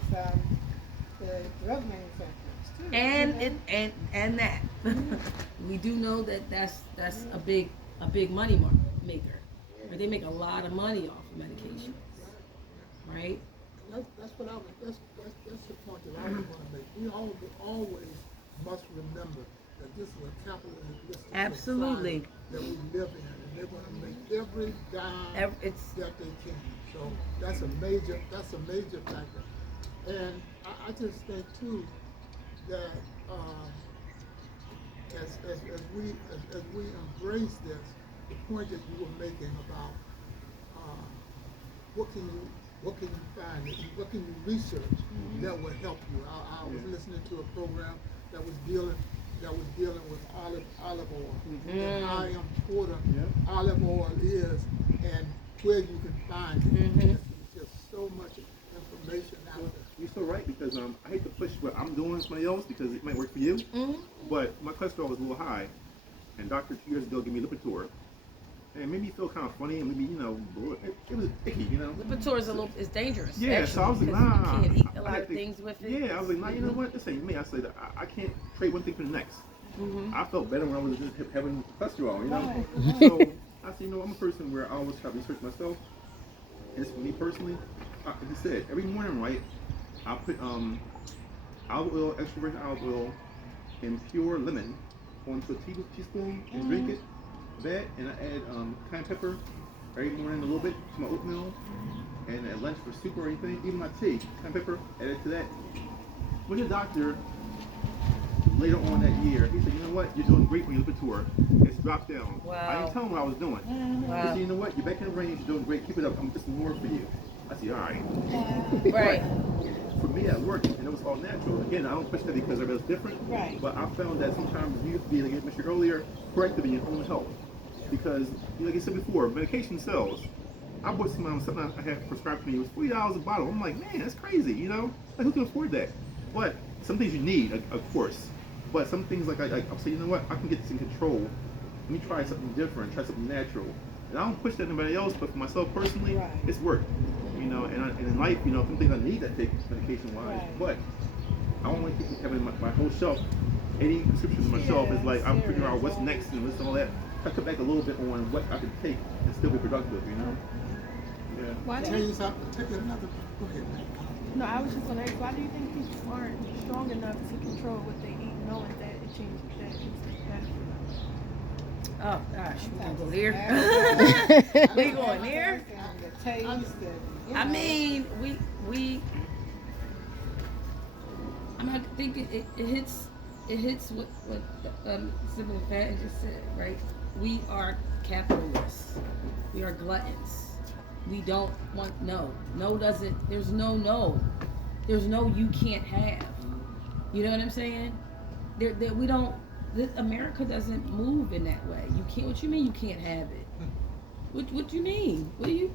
the drug manufacturers too. And that we do know that's a big money maker. But they make a lot of money off of medications, right? That's the point that I was going to make. We always must remember that this is a capitalistic Absolutely. society that we live in, and they're going to make every dime that they can. So that's a major factor. And I just think too that as we embrace this, the point that you were making about uh, what can you find, what can you research that will help you. I was listening to a program that was dealing with olive oil and how important olive oil is and where you can find it. There's just so much information out there. You're so right because I hate to push what I'm doing with somebody else because it might work for you, but my cholesterol was a little high, and doctor 2 years ago gave me Lipitor, and it made me feel kind of funny and maybe it was icky, Lipitor is dangerous. Yeah, actually, so I was like, because nah. you can't eat a I lot had of to- things with it. Yeah, I was like, nah, you know what? This ain't me. I said, I can't trade one thing for the next. I felt better when I was just having cholesterol, Right. So I said, I'm a person where I always try to research myself. And it's for me personally. Like you said, every morning, right, I put olive oil, extra virgin olive oil, and pure lemon onto a teaspoon and drink it. That, and I add cayenne pepper every morning a little bit to my oatmeal. And at lunch for soup or anything, even my tea, cayenne pepper, add it to that. When the doctor later on that year, he said, you know what, you're doing great when you look at tour. It's dropped down. Wow. I didn't tell him what I was doing. He said, you know what, you're back in the range, you're doing great, keep it up, I'm just more for you. I said, all right. Right. For me, that worked, and it was all natural. Again, I don't push that because everybody's different, Right. but I found that sometimes you have to be, like I mentioned earlier, proactive in your own health. Because, like I said before, medication sells. I bought something I had prescribed to me, it was $40 a bottle. I'm like, man, that's crazy, Like, who can afford that? But some things you need, of course. But some things, like, I'll say, you know what, I can get this in control. Let me try something different, try something natural. And I don't push that anybody else, but for myself personally, Right. it's worked. And in life, some things I need to take medication-wise. Right. But I don't want to keep having my whole shelf, 80 prescriptions myself. It's like I'm figuring out what's next and what's all that. I cut back a little bit on what I can take and still be productive, Yeah. Why do Tell you, you something, take another, go ahead, man. no, I was just gonna ask, why do you think people aren't strong enough to control what they eat, knowing that it changes, that it's better for them? Oh gosh, we gonna go there. We going there? And the taste and, I mean, I think it hits what Sybil Fat just said, right? We are capitalists. We are gluttons. We don't want no. No doesn't. There's no no. There's no you can't have. You know what I'm saying? We don't. America doesn't move in that way. You can't. What you mean you can't have it? What you mean? What do you?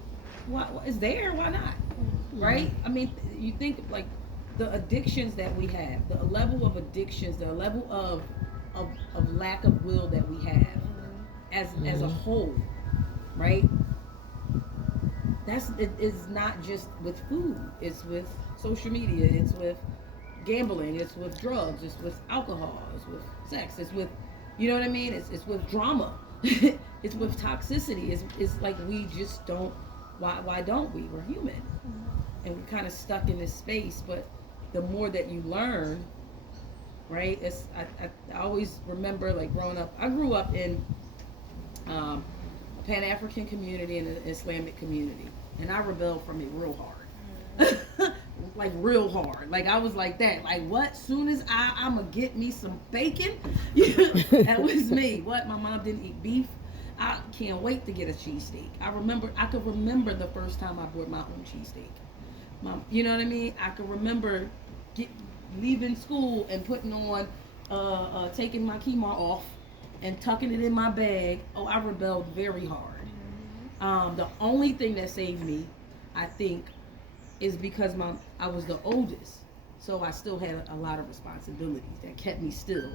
Why it's there? Why not? Right? I mean, you think like the addictions that we have, the level of addictions, the level of lack of will that we have as a whole, right? It's not just with food. It's with social media. It's with gambling. It's with drugs. It's with alcohol. It's with sex. It's with, you know what I mean? It's with drama. It's with toxicity. It's like we just don't. Why don't we? We're human, and we're kind of stuck in this space. But the more that you learn, right? I always remember like growing up. I grew up in a Pan-African community and an Islamic community, and I rebelled from it real hard. Like real hard. Like I was like that. Like what? Soon as I'ma get me some bacon. That was me. What? My mom didn't eat beef. I can't wait to get a cheesesteak. I could remember the first time I bought my own cheesesteak. You know what I mean? I could remember leaving school and putting on, taking my kima off and tucking it in my bag. Oh, I rebelled very hard. The only thing that saved me, I think, is because I was the oldest. So I still had a lot of responsibilities that kept me still.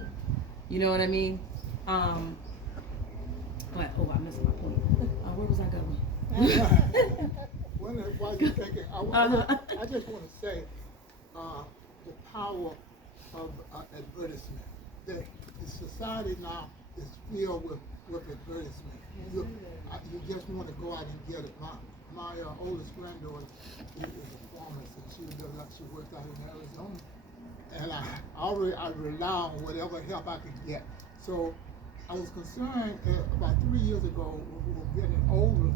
You know what I mean? But, I missed my point. Where was I going? While you're thinking, I just want to say the power of advertisement. The society now is filled with advertisement. You just want to go out and get it. My oldest granddaughter is a pharmacist. She works out in Arizona, and I rely on whatever help I could get. So I was concerned about 3 years ago when we were getting older.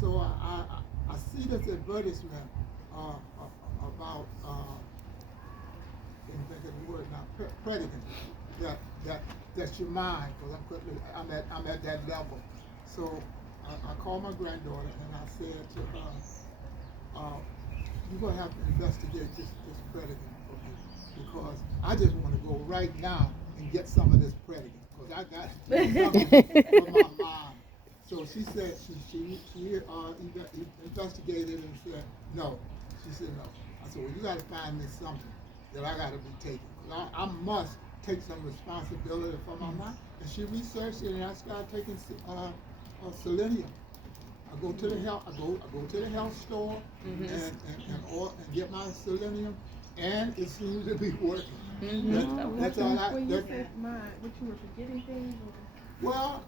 So I see this advertisement about can't think of the word now, predicate. That's your mind, because I'm at that level. So I called my granddaughter and I said to her, you're going to have to investigate this predicament for me because I just want to go right now and get some of this predicament because I got to do something for my mom. So she said she investigated and said no. She said no. I said, well, you got to find me something that I got to be taking. I must take some responsibility for my mom. And she researched it, and I started taking selenium. I go to the health store and get my selenium, and it seems to be working. That's all I. When you said mine, what you were forgetting things? Or? Well,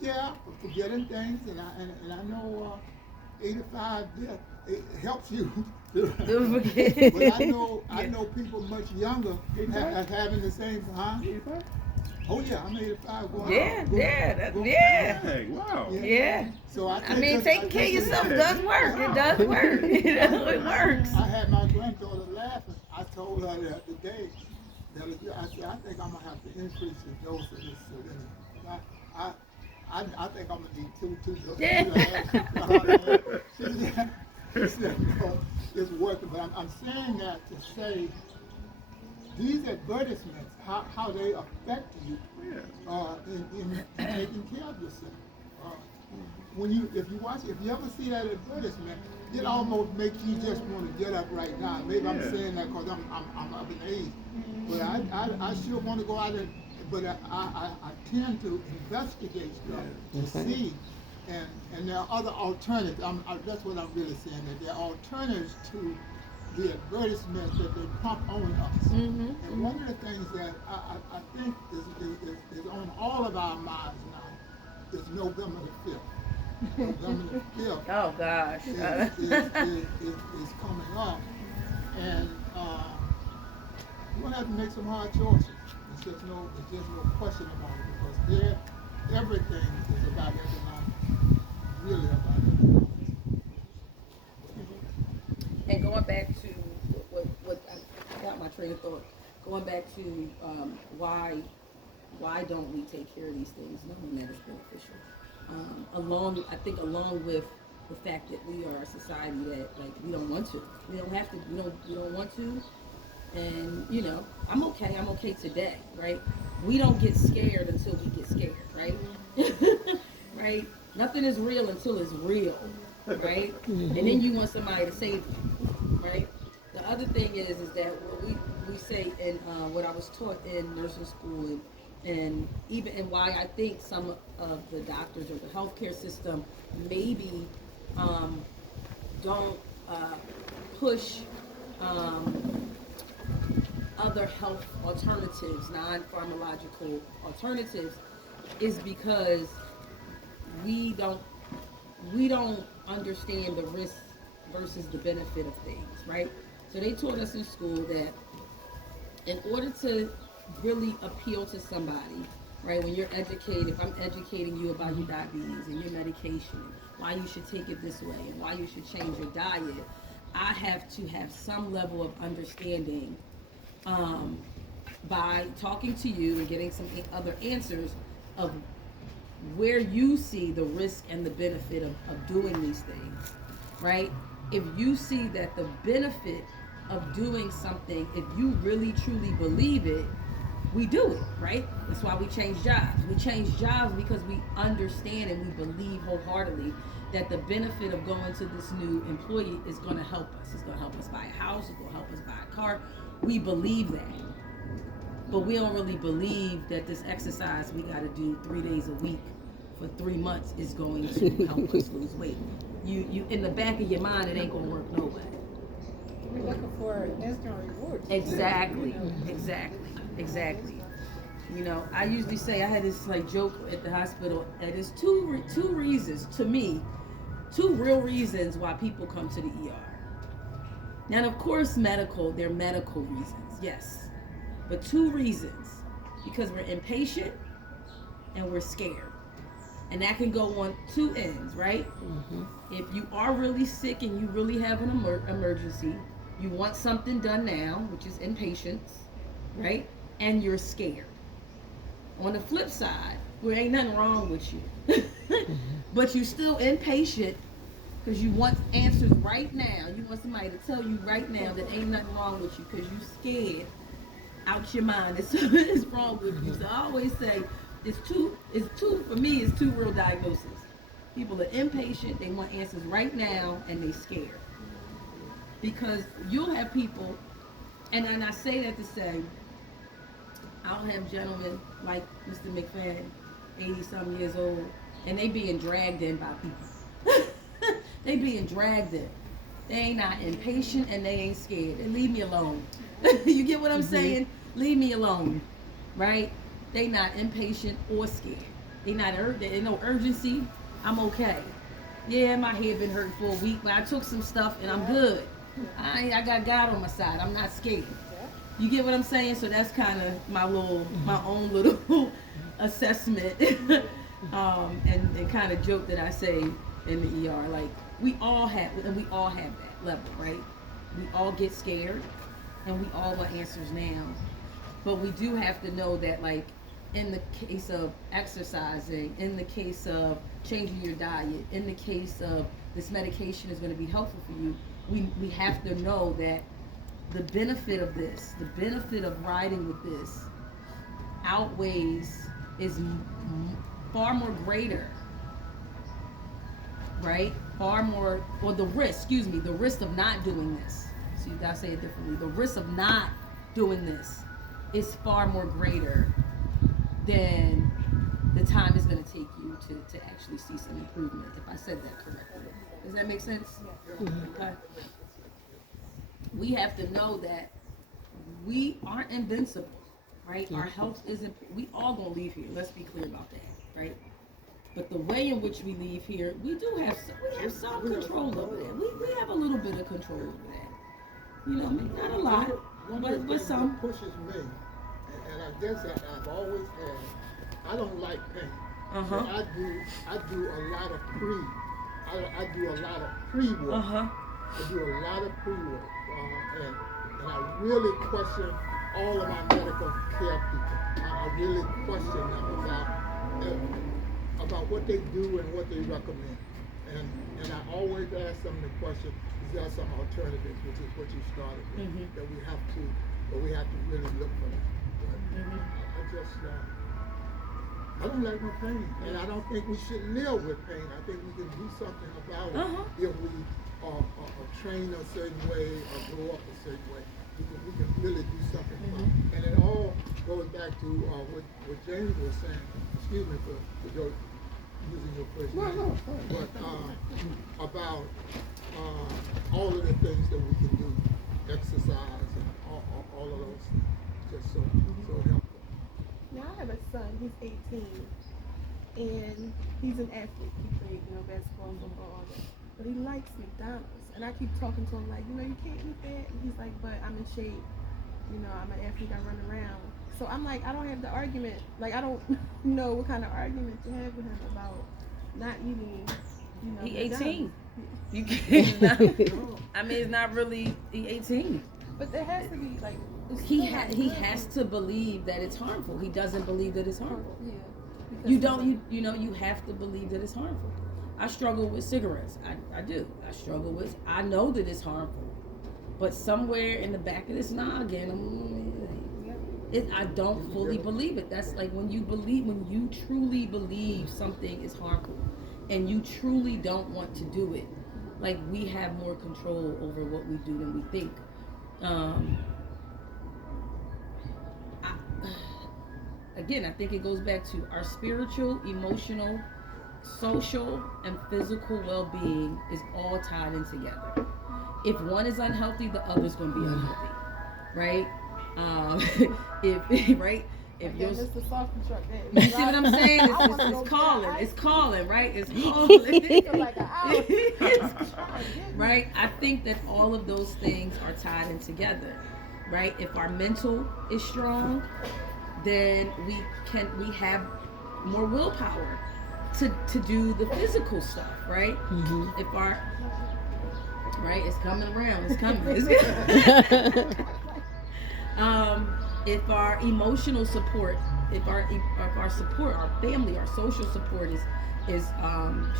yeah, forgetting things, and I know 85 it helps you. But I know people much younger having the same. Oh yeah, I'm 85. Going Yeah. Hey, wow. Yeah. So I mean, taking care of yourself does work. It does work. It works. I had my granddaughter laughing. I told her the other day that I said I think I'm gonna have to increase the dose of this selenium. I think I'm gonna need two doses. She said, no, it's working. But I'm saying that to say these advertisements, how they affect you in taking care of yourself. If you ever see that advertisement, it almost makes you just want to get up right now. Maybe I'm saying that because I'm up in age, but I sure want to go out but I tend to investigate stuff to see, and there are other alternatives. That's what I'm really saying. That there are alternatives to the advertisements that they pump on us. And one of the things that I think is on all of our minds now is November the 5th. November the 5th. Oh gosh. is coming up, and we're gonna have to make some hard choices. There's just no question about it because everything is about economics. Really about economics. And going back to what I got my train of thought. Going back to why don't we take care of these things, knowing that it's beneficial. Along with the fact that we are a society that we don't want to, we don't have to, we don't want to, and I'm okay today, right? We don't get scared until we get scared, right? Right? Nothing is real until it's real, right? And then you want somebody to save you, right? The other thing is that what we say in what I was taught in nursing school and why I think some of the doctors or the healthcare system maybe don't push other health alternatives, non-pharmacological alternatives, is because we don't understand the risk versus the benefit of things, right? So they taught us in school that in order to really appeal to somebody, right, when you're educated, if I'm educating you about your diabetes and your medication, why you should take it this way and why you should change your diet, I have to have some level of understanding by talking to you and getting some other answers of where you see the risk and the benefit of doing these things, right? If you see that the benefit of doing something, if you really truly believe it, we do it, right? That's why we change jobs. We change jobs because we understand and we believe wholeheartedly that the benefit of going to this new employee is going to help us. It's going to help us buy a house. It's going to help us buy a car. We believe that. But we don't really believe that this exercise we got to do 3 days a week for 3 months is going to help us lose weight. You in the back of your mind, it ain't going to work no way. We're looking for instant rewards. Exactly. I usually say, I had this joke at the hospital, and there's two reasons to me, two real reasons why people come to the ER. Now, of course, they're medical reasons, yes, but 2 reasons, because we're impatient and we're scared, and that can go on 2 ends, right? If you are really sick and you really have an emergency, you want something done now, which is impatience, right? And you're scared. On the flip side, there ain't nothing wrong with you. but you still impatient because you want answers right now. You want somebody to tell you right now that ain't nothing wrong with you because you scared out your mind that something is wrong with you. So I always say it's two for me, it's two real diagnoses. People are impatient, they want answers right now, and they scared. Because you'll have people, and I say that to say, I'll have gentlemen like Mr. McFadden, 80-some years old, and they being dragged in by people. They being dragged in. They ain't not impatient and they ain't scared. They leave me alone. You get what I'm saying? Leave me alone, right? They not impatient or scared. They not there ain't no urgency. I'm okay. Yeah, my head been hurting for a week, but I took some stuff and I'm good. I got God on my side. I'm not scared. You get what I'm saying? So that's kind of my own little assessment, and kind of joke that I say in the ER. Like we all have that level, right? We all get scared, and we all want answers now. But we do have to know that, like, in the case of exercising, in the case of changing your diet, in the case of this medication is going to be helpful for you, we have to know that the benefit of this, the benefit of riding with this is far more greater, right? Far more, or the risk of not doing this. So you gotta say it differently. The risk of not doing this is far more greater than the time it's going to take you to actually see some improvement, if I said that correctly. Does that make sense? Okay. We have to know that we aren't invincible, right? Our health isn't, we all gonna leave here. Let's be clear about that, right? But the way in which we leave here, we have some control over that. We have a little bit of control over that. You know, not a lot, but some. What pushes me, and I guess I've always had, I don't like pain. Uh-huh. I do a lot of pre-work. Uh-huh. I do a lot of pre-work, and I really question all of my medical care people. I really question them about what they do and what they recommend. And I always ask them the question, is there some alternatives, which is what you started with, that we have to really look for that. But I don't like no pain, and I don't think we should live with pain. I think we can do something about it if we train a certain way or grow up a certain way. We can really do something about it. And it all goes back to what James was saying. Excuse me for using your first name. But about all of the things that we can do, exercise and all of those things, just so helpful. Now I have a son, he's 18, and he's an athlete. He played, basketball, football, all that. But he likes McDonald's. And I keep talking to him like, you can't eat that. And he's like, but I'm in shape. I'm an athlete, I run around. So I'm like, I don't have the argument. Like, I don't know what kind of argument to have with him about not eating, He McDonald's. 18. You can't. It's not really. He 18. But there has to be like. He has to believe that it's harmful. He doesn't believe that it's harmful. Yeah. You have to believe that it's harmful. I struggle with cigarettes. I do. I know that it's harmful. But somewhere in the back of this noggin, I don't fully believe it. That's like when you truly believe something is harmful and you truly don't want to do it. Like, we have more control over what we do than we think. I think it goes back to our spiritual, emotional, social, and physical well-being is all tied in together. If one is unhealthy, the other's going to be unhealthy, right? If you're Mr. Softy truck, you see what I'm saying? It's calling, right? It's calling. Right? I think that all of those things are tied in together, right? If our mental is strong, then we have more willpower to do the physical stuff, right? If our it's coming around, it's coming. If our emotional support if our support, our family, our social support is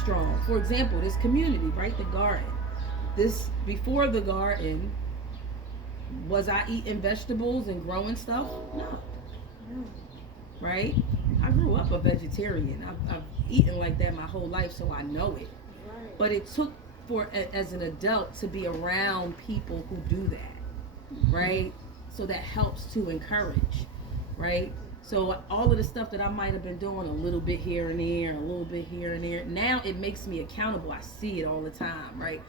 strong. For example, this community, right? The garden. This before the garden, was I eating vegetables and growing stuff? No. Right? I grew up a vegetarian. I've eaten like that my whole life, so I know it. Right. But it took as an adult to be around people who do that, right? So that helps to encourage, right? So all of the stuff that I might have been doing a little bit here and there, a little bit here and there, now it makes me accountable. I see it all the time, right?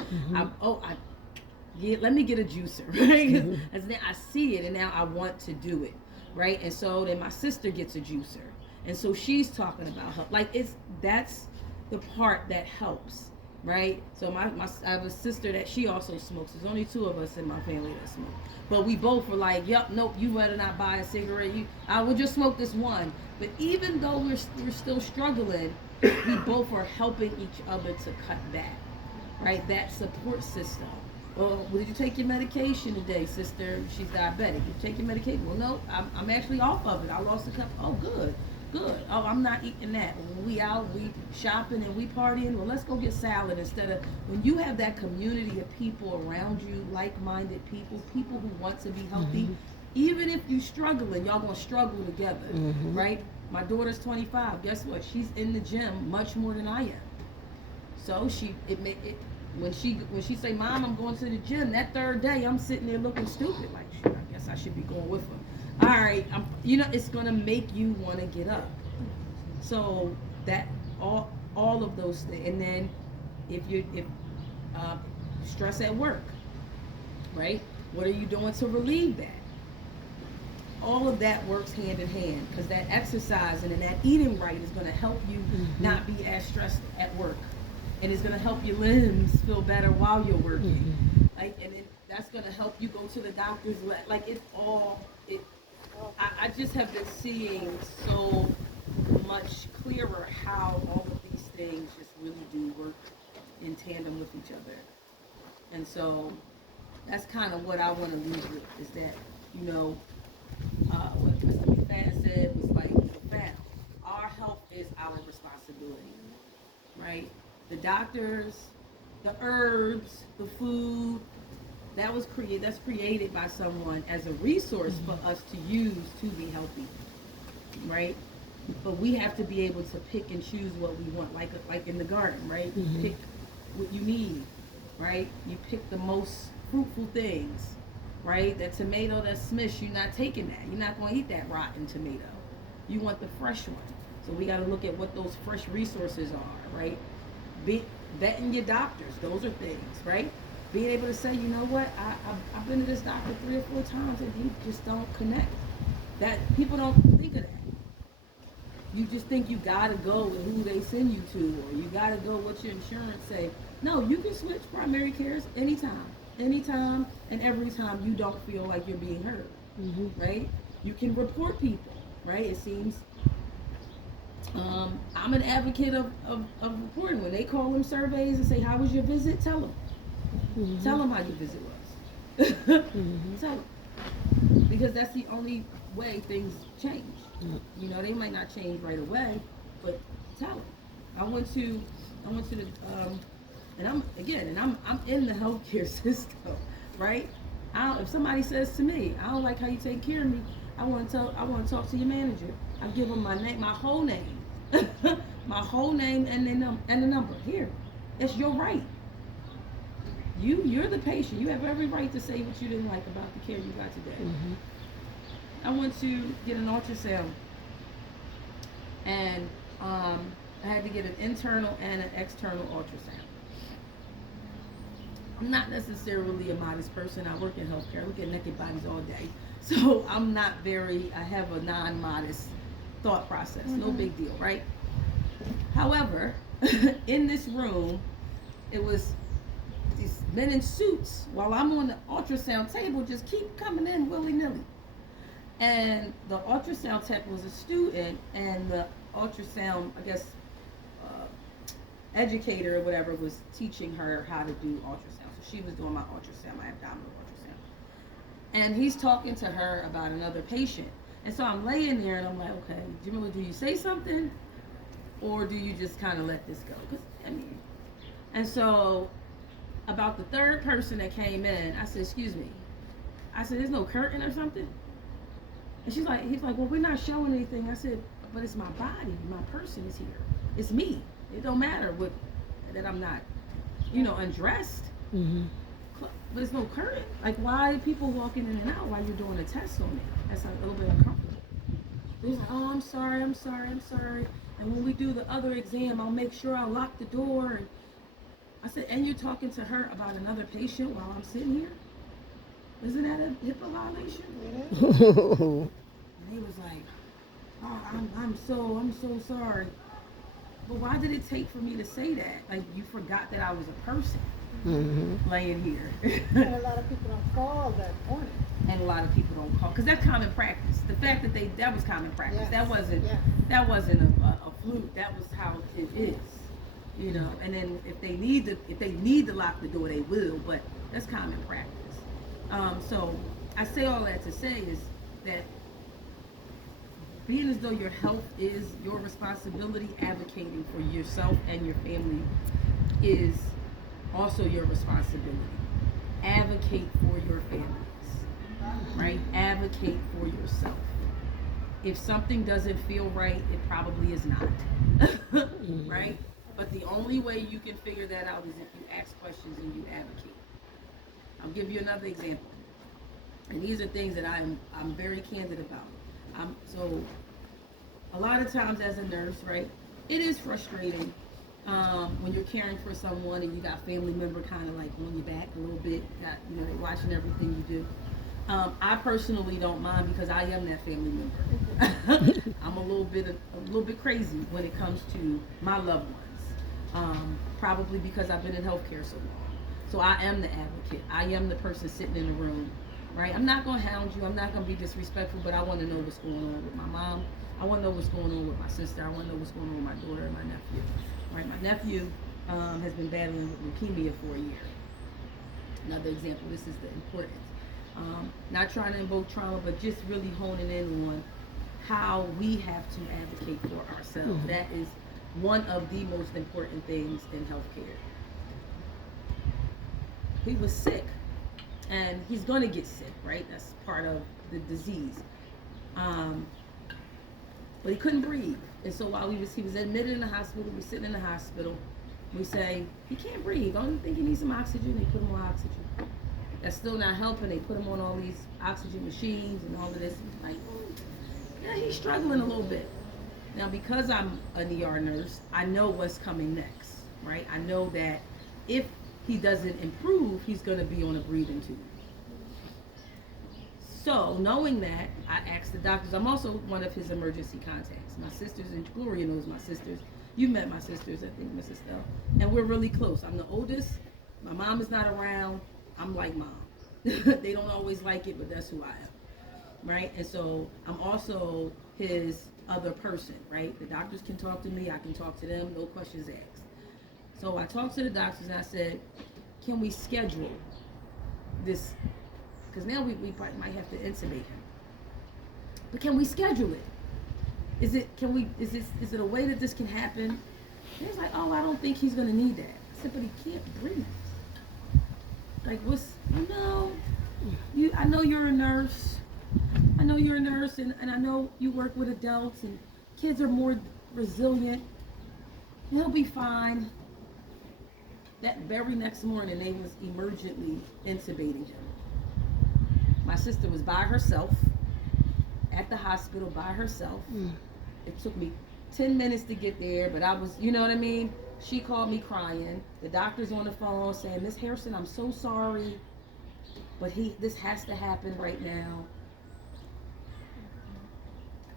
Let me get a juicer, right? As then I see it and now I want to do it, right? And so then my sister gets a juicer, and so she's talking about help. Like that's the part that helps. Right, so I have a sister that she also smokes. There's only 2 of us in my family that smoke, but we both were like, "Yep, nope, you better not buy a cigarette. I will just smoke this one." But even though we're still struggling, we both are helping each other to cut back. Right, that support system. Well, did you take your medication today, sister? She's diabetic. You take your medication? Well, no, I'm actually off of it. I lost a cup. Oh, good. Good. Oh, I'm not eating that. When we out, we shopping and we partying. Well, let's go get salad instead of. When you have that community of people around you, like-minded people who want to be healthy, even if you struggling, y'all gonna struggle together, right? My daughter's 25. Guess what? She's in the gym much more than I am. So when she say, "Mom, I'm going to the gym," that 3rd day, I'm sitting there looking stupid, like, shit, I guess I should be going with her. All right, it's gonna make you want to get up. So that all of those things, and then if stress at work, right? What are you doing to relieve that? All of that works hand in hand, because that exercising and that eating right is gonna help you not be as stressed at work, and it's gonna help your limbs feel better while you're working. Like, and that's gonna help you go to the doctor's. Like it's all it. I just have been seeing so much clearer how all of these things just really do work in tandem with each other. And so that's kind of what I want to leave with, is that, what Mr. McFadden said was like, our health is our responsibility, right? The doctors, the herbs, the food, that's created by someone as a resource for us to use to be healthy, right? But we have to be able to pick and choose what we want, like in the garden, right? You pick what you need, right? You pick the most fruitful things, right? That tomato that's smushed, you're not taking that. You're not going to eat that rotten tomato. You want the fresh one. So we got to look at what those fresh resources are, right? Vetting your doctors, those are things, right? Being able to say, you know what, I've been to this doctor 3 or 4 times and he just don't connect. That people don't think of that. You just think you gotta go with who they send you to, or you gotta go what your insurance say. No, you can switch primary cares anytime and every time you don't feel like you're being heard, right? You can report people, right? It seems I'm an advocate of reporting. When they call them surveys and say, how was your visit? Tell them. Tell them how your visit was. Tell them. Because that's the only way things change. They might not change right away, but tell them. I went to the, and I'm in the healthcare system, right? If somebody says to me, I don't like how you take care of me, I want to talk to your manager. I give them my name, my whole name, my whole name and the number. Here, it's your right. You're the patient. You have every right to say what you didn't like about the care you got today. I went to get an ultrasound, and I had to get an internal and an external ultrasound. I'm not necessarily a modest person. I work in healthcare. I look at naked bodies all day. So I have a non-modest thought process. No big deal, right? However, in this room, it was these men in suits, while I'm on the ultrasound table, just keep coming in willy-nilly. And the ultrasound tech was a student, and the ultrasound, I guess, educator or whatever was teaching her how to do ultrasound. So she was doing my ultrasound, my abdominal ultrasound. And he's talking to her about another patient. And so I'm laying there and I'm like, okay, Jameelah, do you say something? Or do you just kind of let this go? 'Cause, I mean, and so about the third person that came in, I said, excuse me. I said, there's no curtain or something? And he's like, well, we're not showing anything. I said, but it's my body. My person is here. It's me. It don't matter that I'm not, undressed. Mm-hmm. But there's no curtain. Like, why are people walking in and out while you're doing a test on me? That's a little bit uncomfortable. He's like, oh, I'm sorry. And when we do the other exam, I'll make sure I lock the door. And I said, and you're talking to her about another patient while I'm sitting here? Isn't that a HIPAA violation? Yeah. And he was like, oh, I'm so sorry. But why did it take for me to say that? Like, you forgot that I was a person laying here. And a lot of people don't call that morning. And a lot of people don't call, because that's common practice. The fact that that was common practice. Yes. That wasn't a fluke. That was how it is. And then if they need to lock the door, they will. But that's common practice. So I say all that to say is that being as though your health is your responsibility, advocating for yourself and your family is also your responsibility. Advocate for your families, right? Advocate for yourself. If something doesn't feel right, it probably is not, right? But the only way you can figure that out is if you ask questions and you advocate. I'll give you another example. And these are things that I'm very candid about. So a lot of times as a nurse, right, it is frustrating when you're caring for someone and you got family member kind of like on your back a little bit, they're watching everything you do. I personally don't mind because I am that family member. I'm a little bit crazy when it comes to my loved ones. Probably because I've been in healthcare so long. So I am the advocate. I am the person sitting in the room, right? I'm not gonna hound you. I'm not gonna be disrespectful, but I want to know what's going on with my mom. I want to know what's going on with my sister. I want to know what's going on with my daughter and my nephew. Right? My nephew has been battling with leukemia for a year. Another example. This is the importance. Not trying to invoke trauma, but just really honing in on how we have to advocate for ourselves. That is one of the most important things in healthcare. He was sick, and he's gonna get sick, right? That's part of the disease. But he couldn't breathe, and so while he was admitted in the hospital, we were sitting in the hospital. We say he can't breathe. Don't you think he needs some oxygen? They put him on oxygen. That's still not helping. They put him on all these oxygen machines and all of this. Like, yeah, he's struggling a little bit. Now, because I'm an ER nurse, I know what's coming next, right? I know that if he doesn't improve, he's going to be on a breathing tube. So, knowing that, I asked the doctors. I'm also one of his emergency contacts. My sisters, and Gloria knows my sisters. You met my sisters, I think, Mrs. Stell. And we're really close. I'm the oldest. My mom is not around. I'm like mom. They don't always like it, but that's who I am, right? And so I'm also his other person, right? The doctors can talk to me. I can talk to them. No questions asked. So I talked to the doctors and I said, can we schedule this? Because now we might have to intubate him. But can we schedule it? Is it a way that this can happen? And he was like, oh, I don't think he's gonna need that. I said, but he can't breathe. Like, I know you're a nurse. I know you're a nurse, and I know you work with adults, and kids are more resilient. He'll be fine. That very next morning, they was emergently intubating him. My sister was by herself at the hospital by herself. It took me 10 minutes to get there, but I was, you know what I mean? She called me crying. The doctor's on the phone saying, Miss Harrison, I'm so sorry, but this has to happen right now.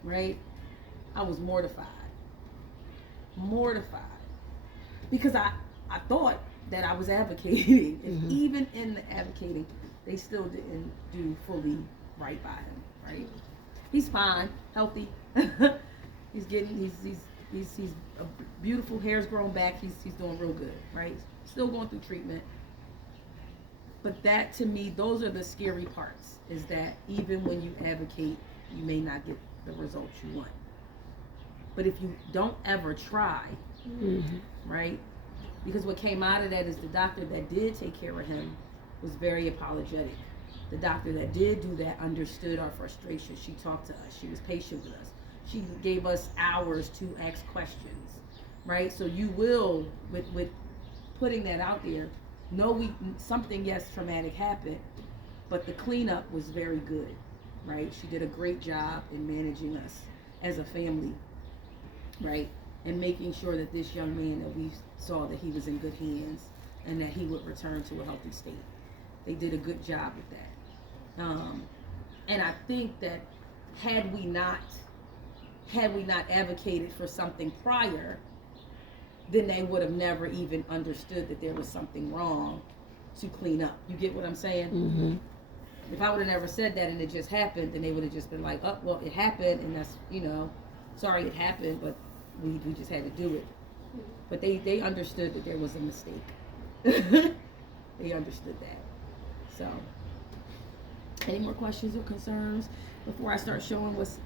Right? I was mortified. Because I thought that I was advocating, and even in the advocating, they still didn't do fully right by him, right? He's fine, healthy. He's a beautiful, hair's grown back. He's doing real good, right? Still going through treatment. But that, to me, those are the scary parts, is that even when you advocate you may not get the results you want. But if you don't ever try, right? Because what came out of that is the doctor that did take care of him was very apologetic. The doctor that did do that understood our frustration. She talked to us. She was patient with us. She gave us hours to ask questions, right? So you will, with putting that out there, know something, yes, traumatic happened, but the cleanup was very good, right? She did a great job in managing us as a family, right? And making sure that this young man, that we saw that he was in good hands and that he would return to a healthy state. They did a good job with that. And I think that had we not advocated for something prior, then they would have never even understood that there was something wrong to clean up. You get what I'm saying? If I would have never said that and it just happened, then they would have just been like, oh, well, it happened, and that's, sorry it happened, but we just had to do it. But they understood that there was a mistake. They understood that. So, any more questions or concerns before I start showing what's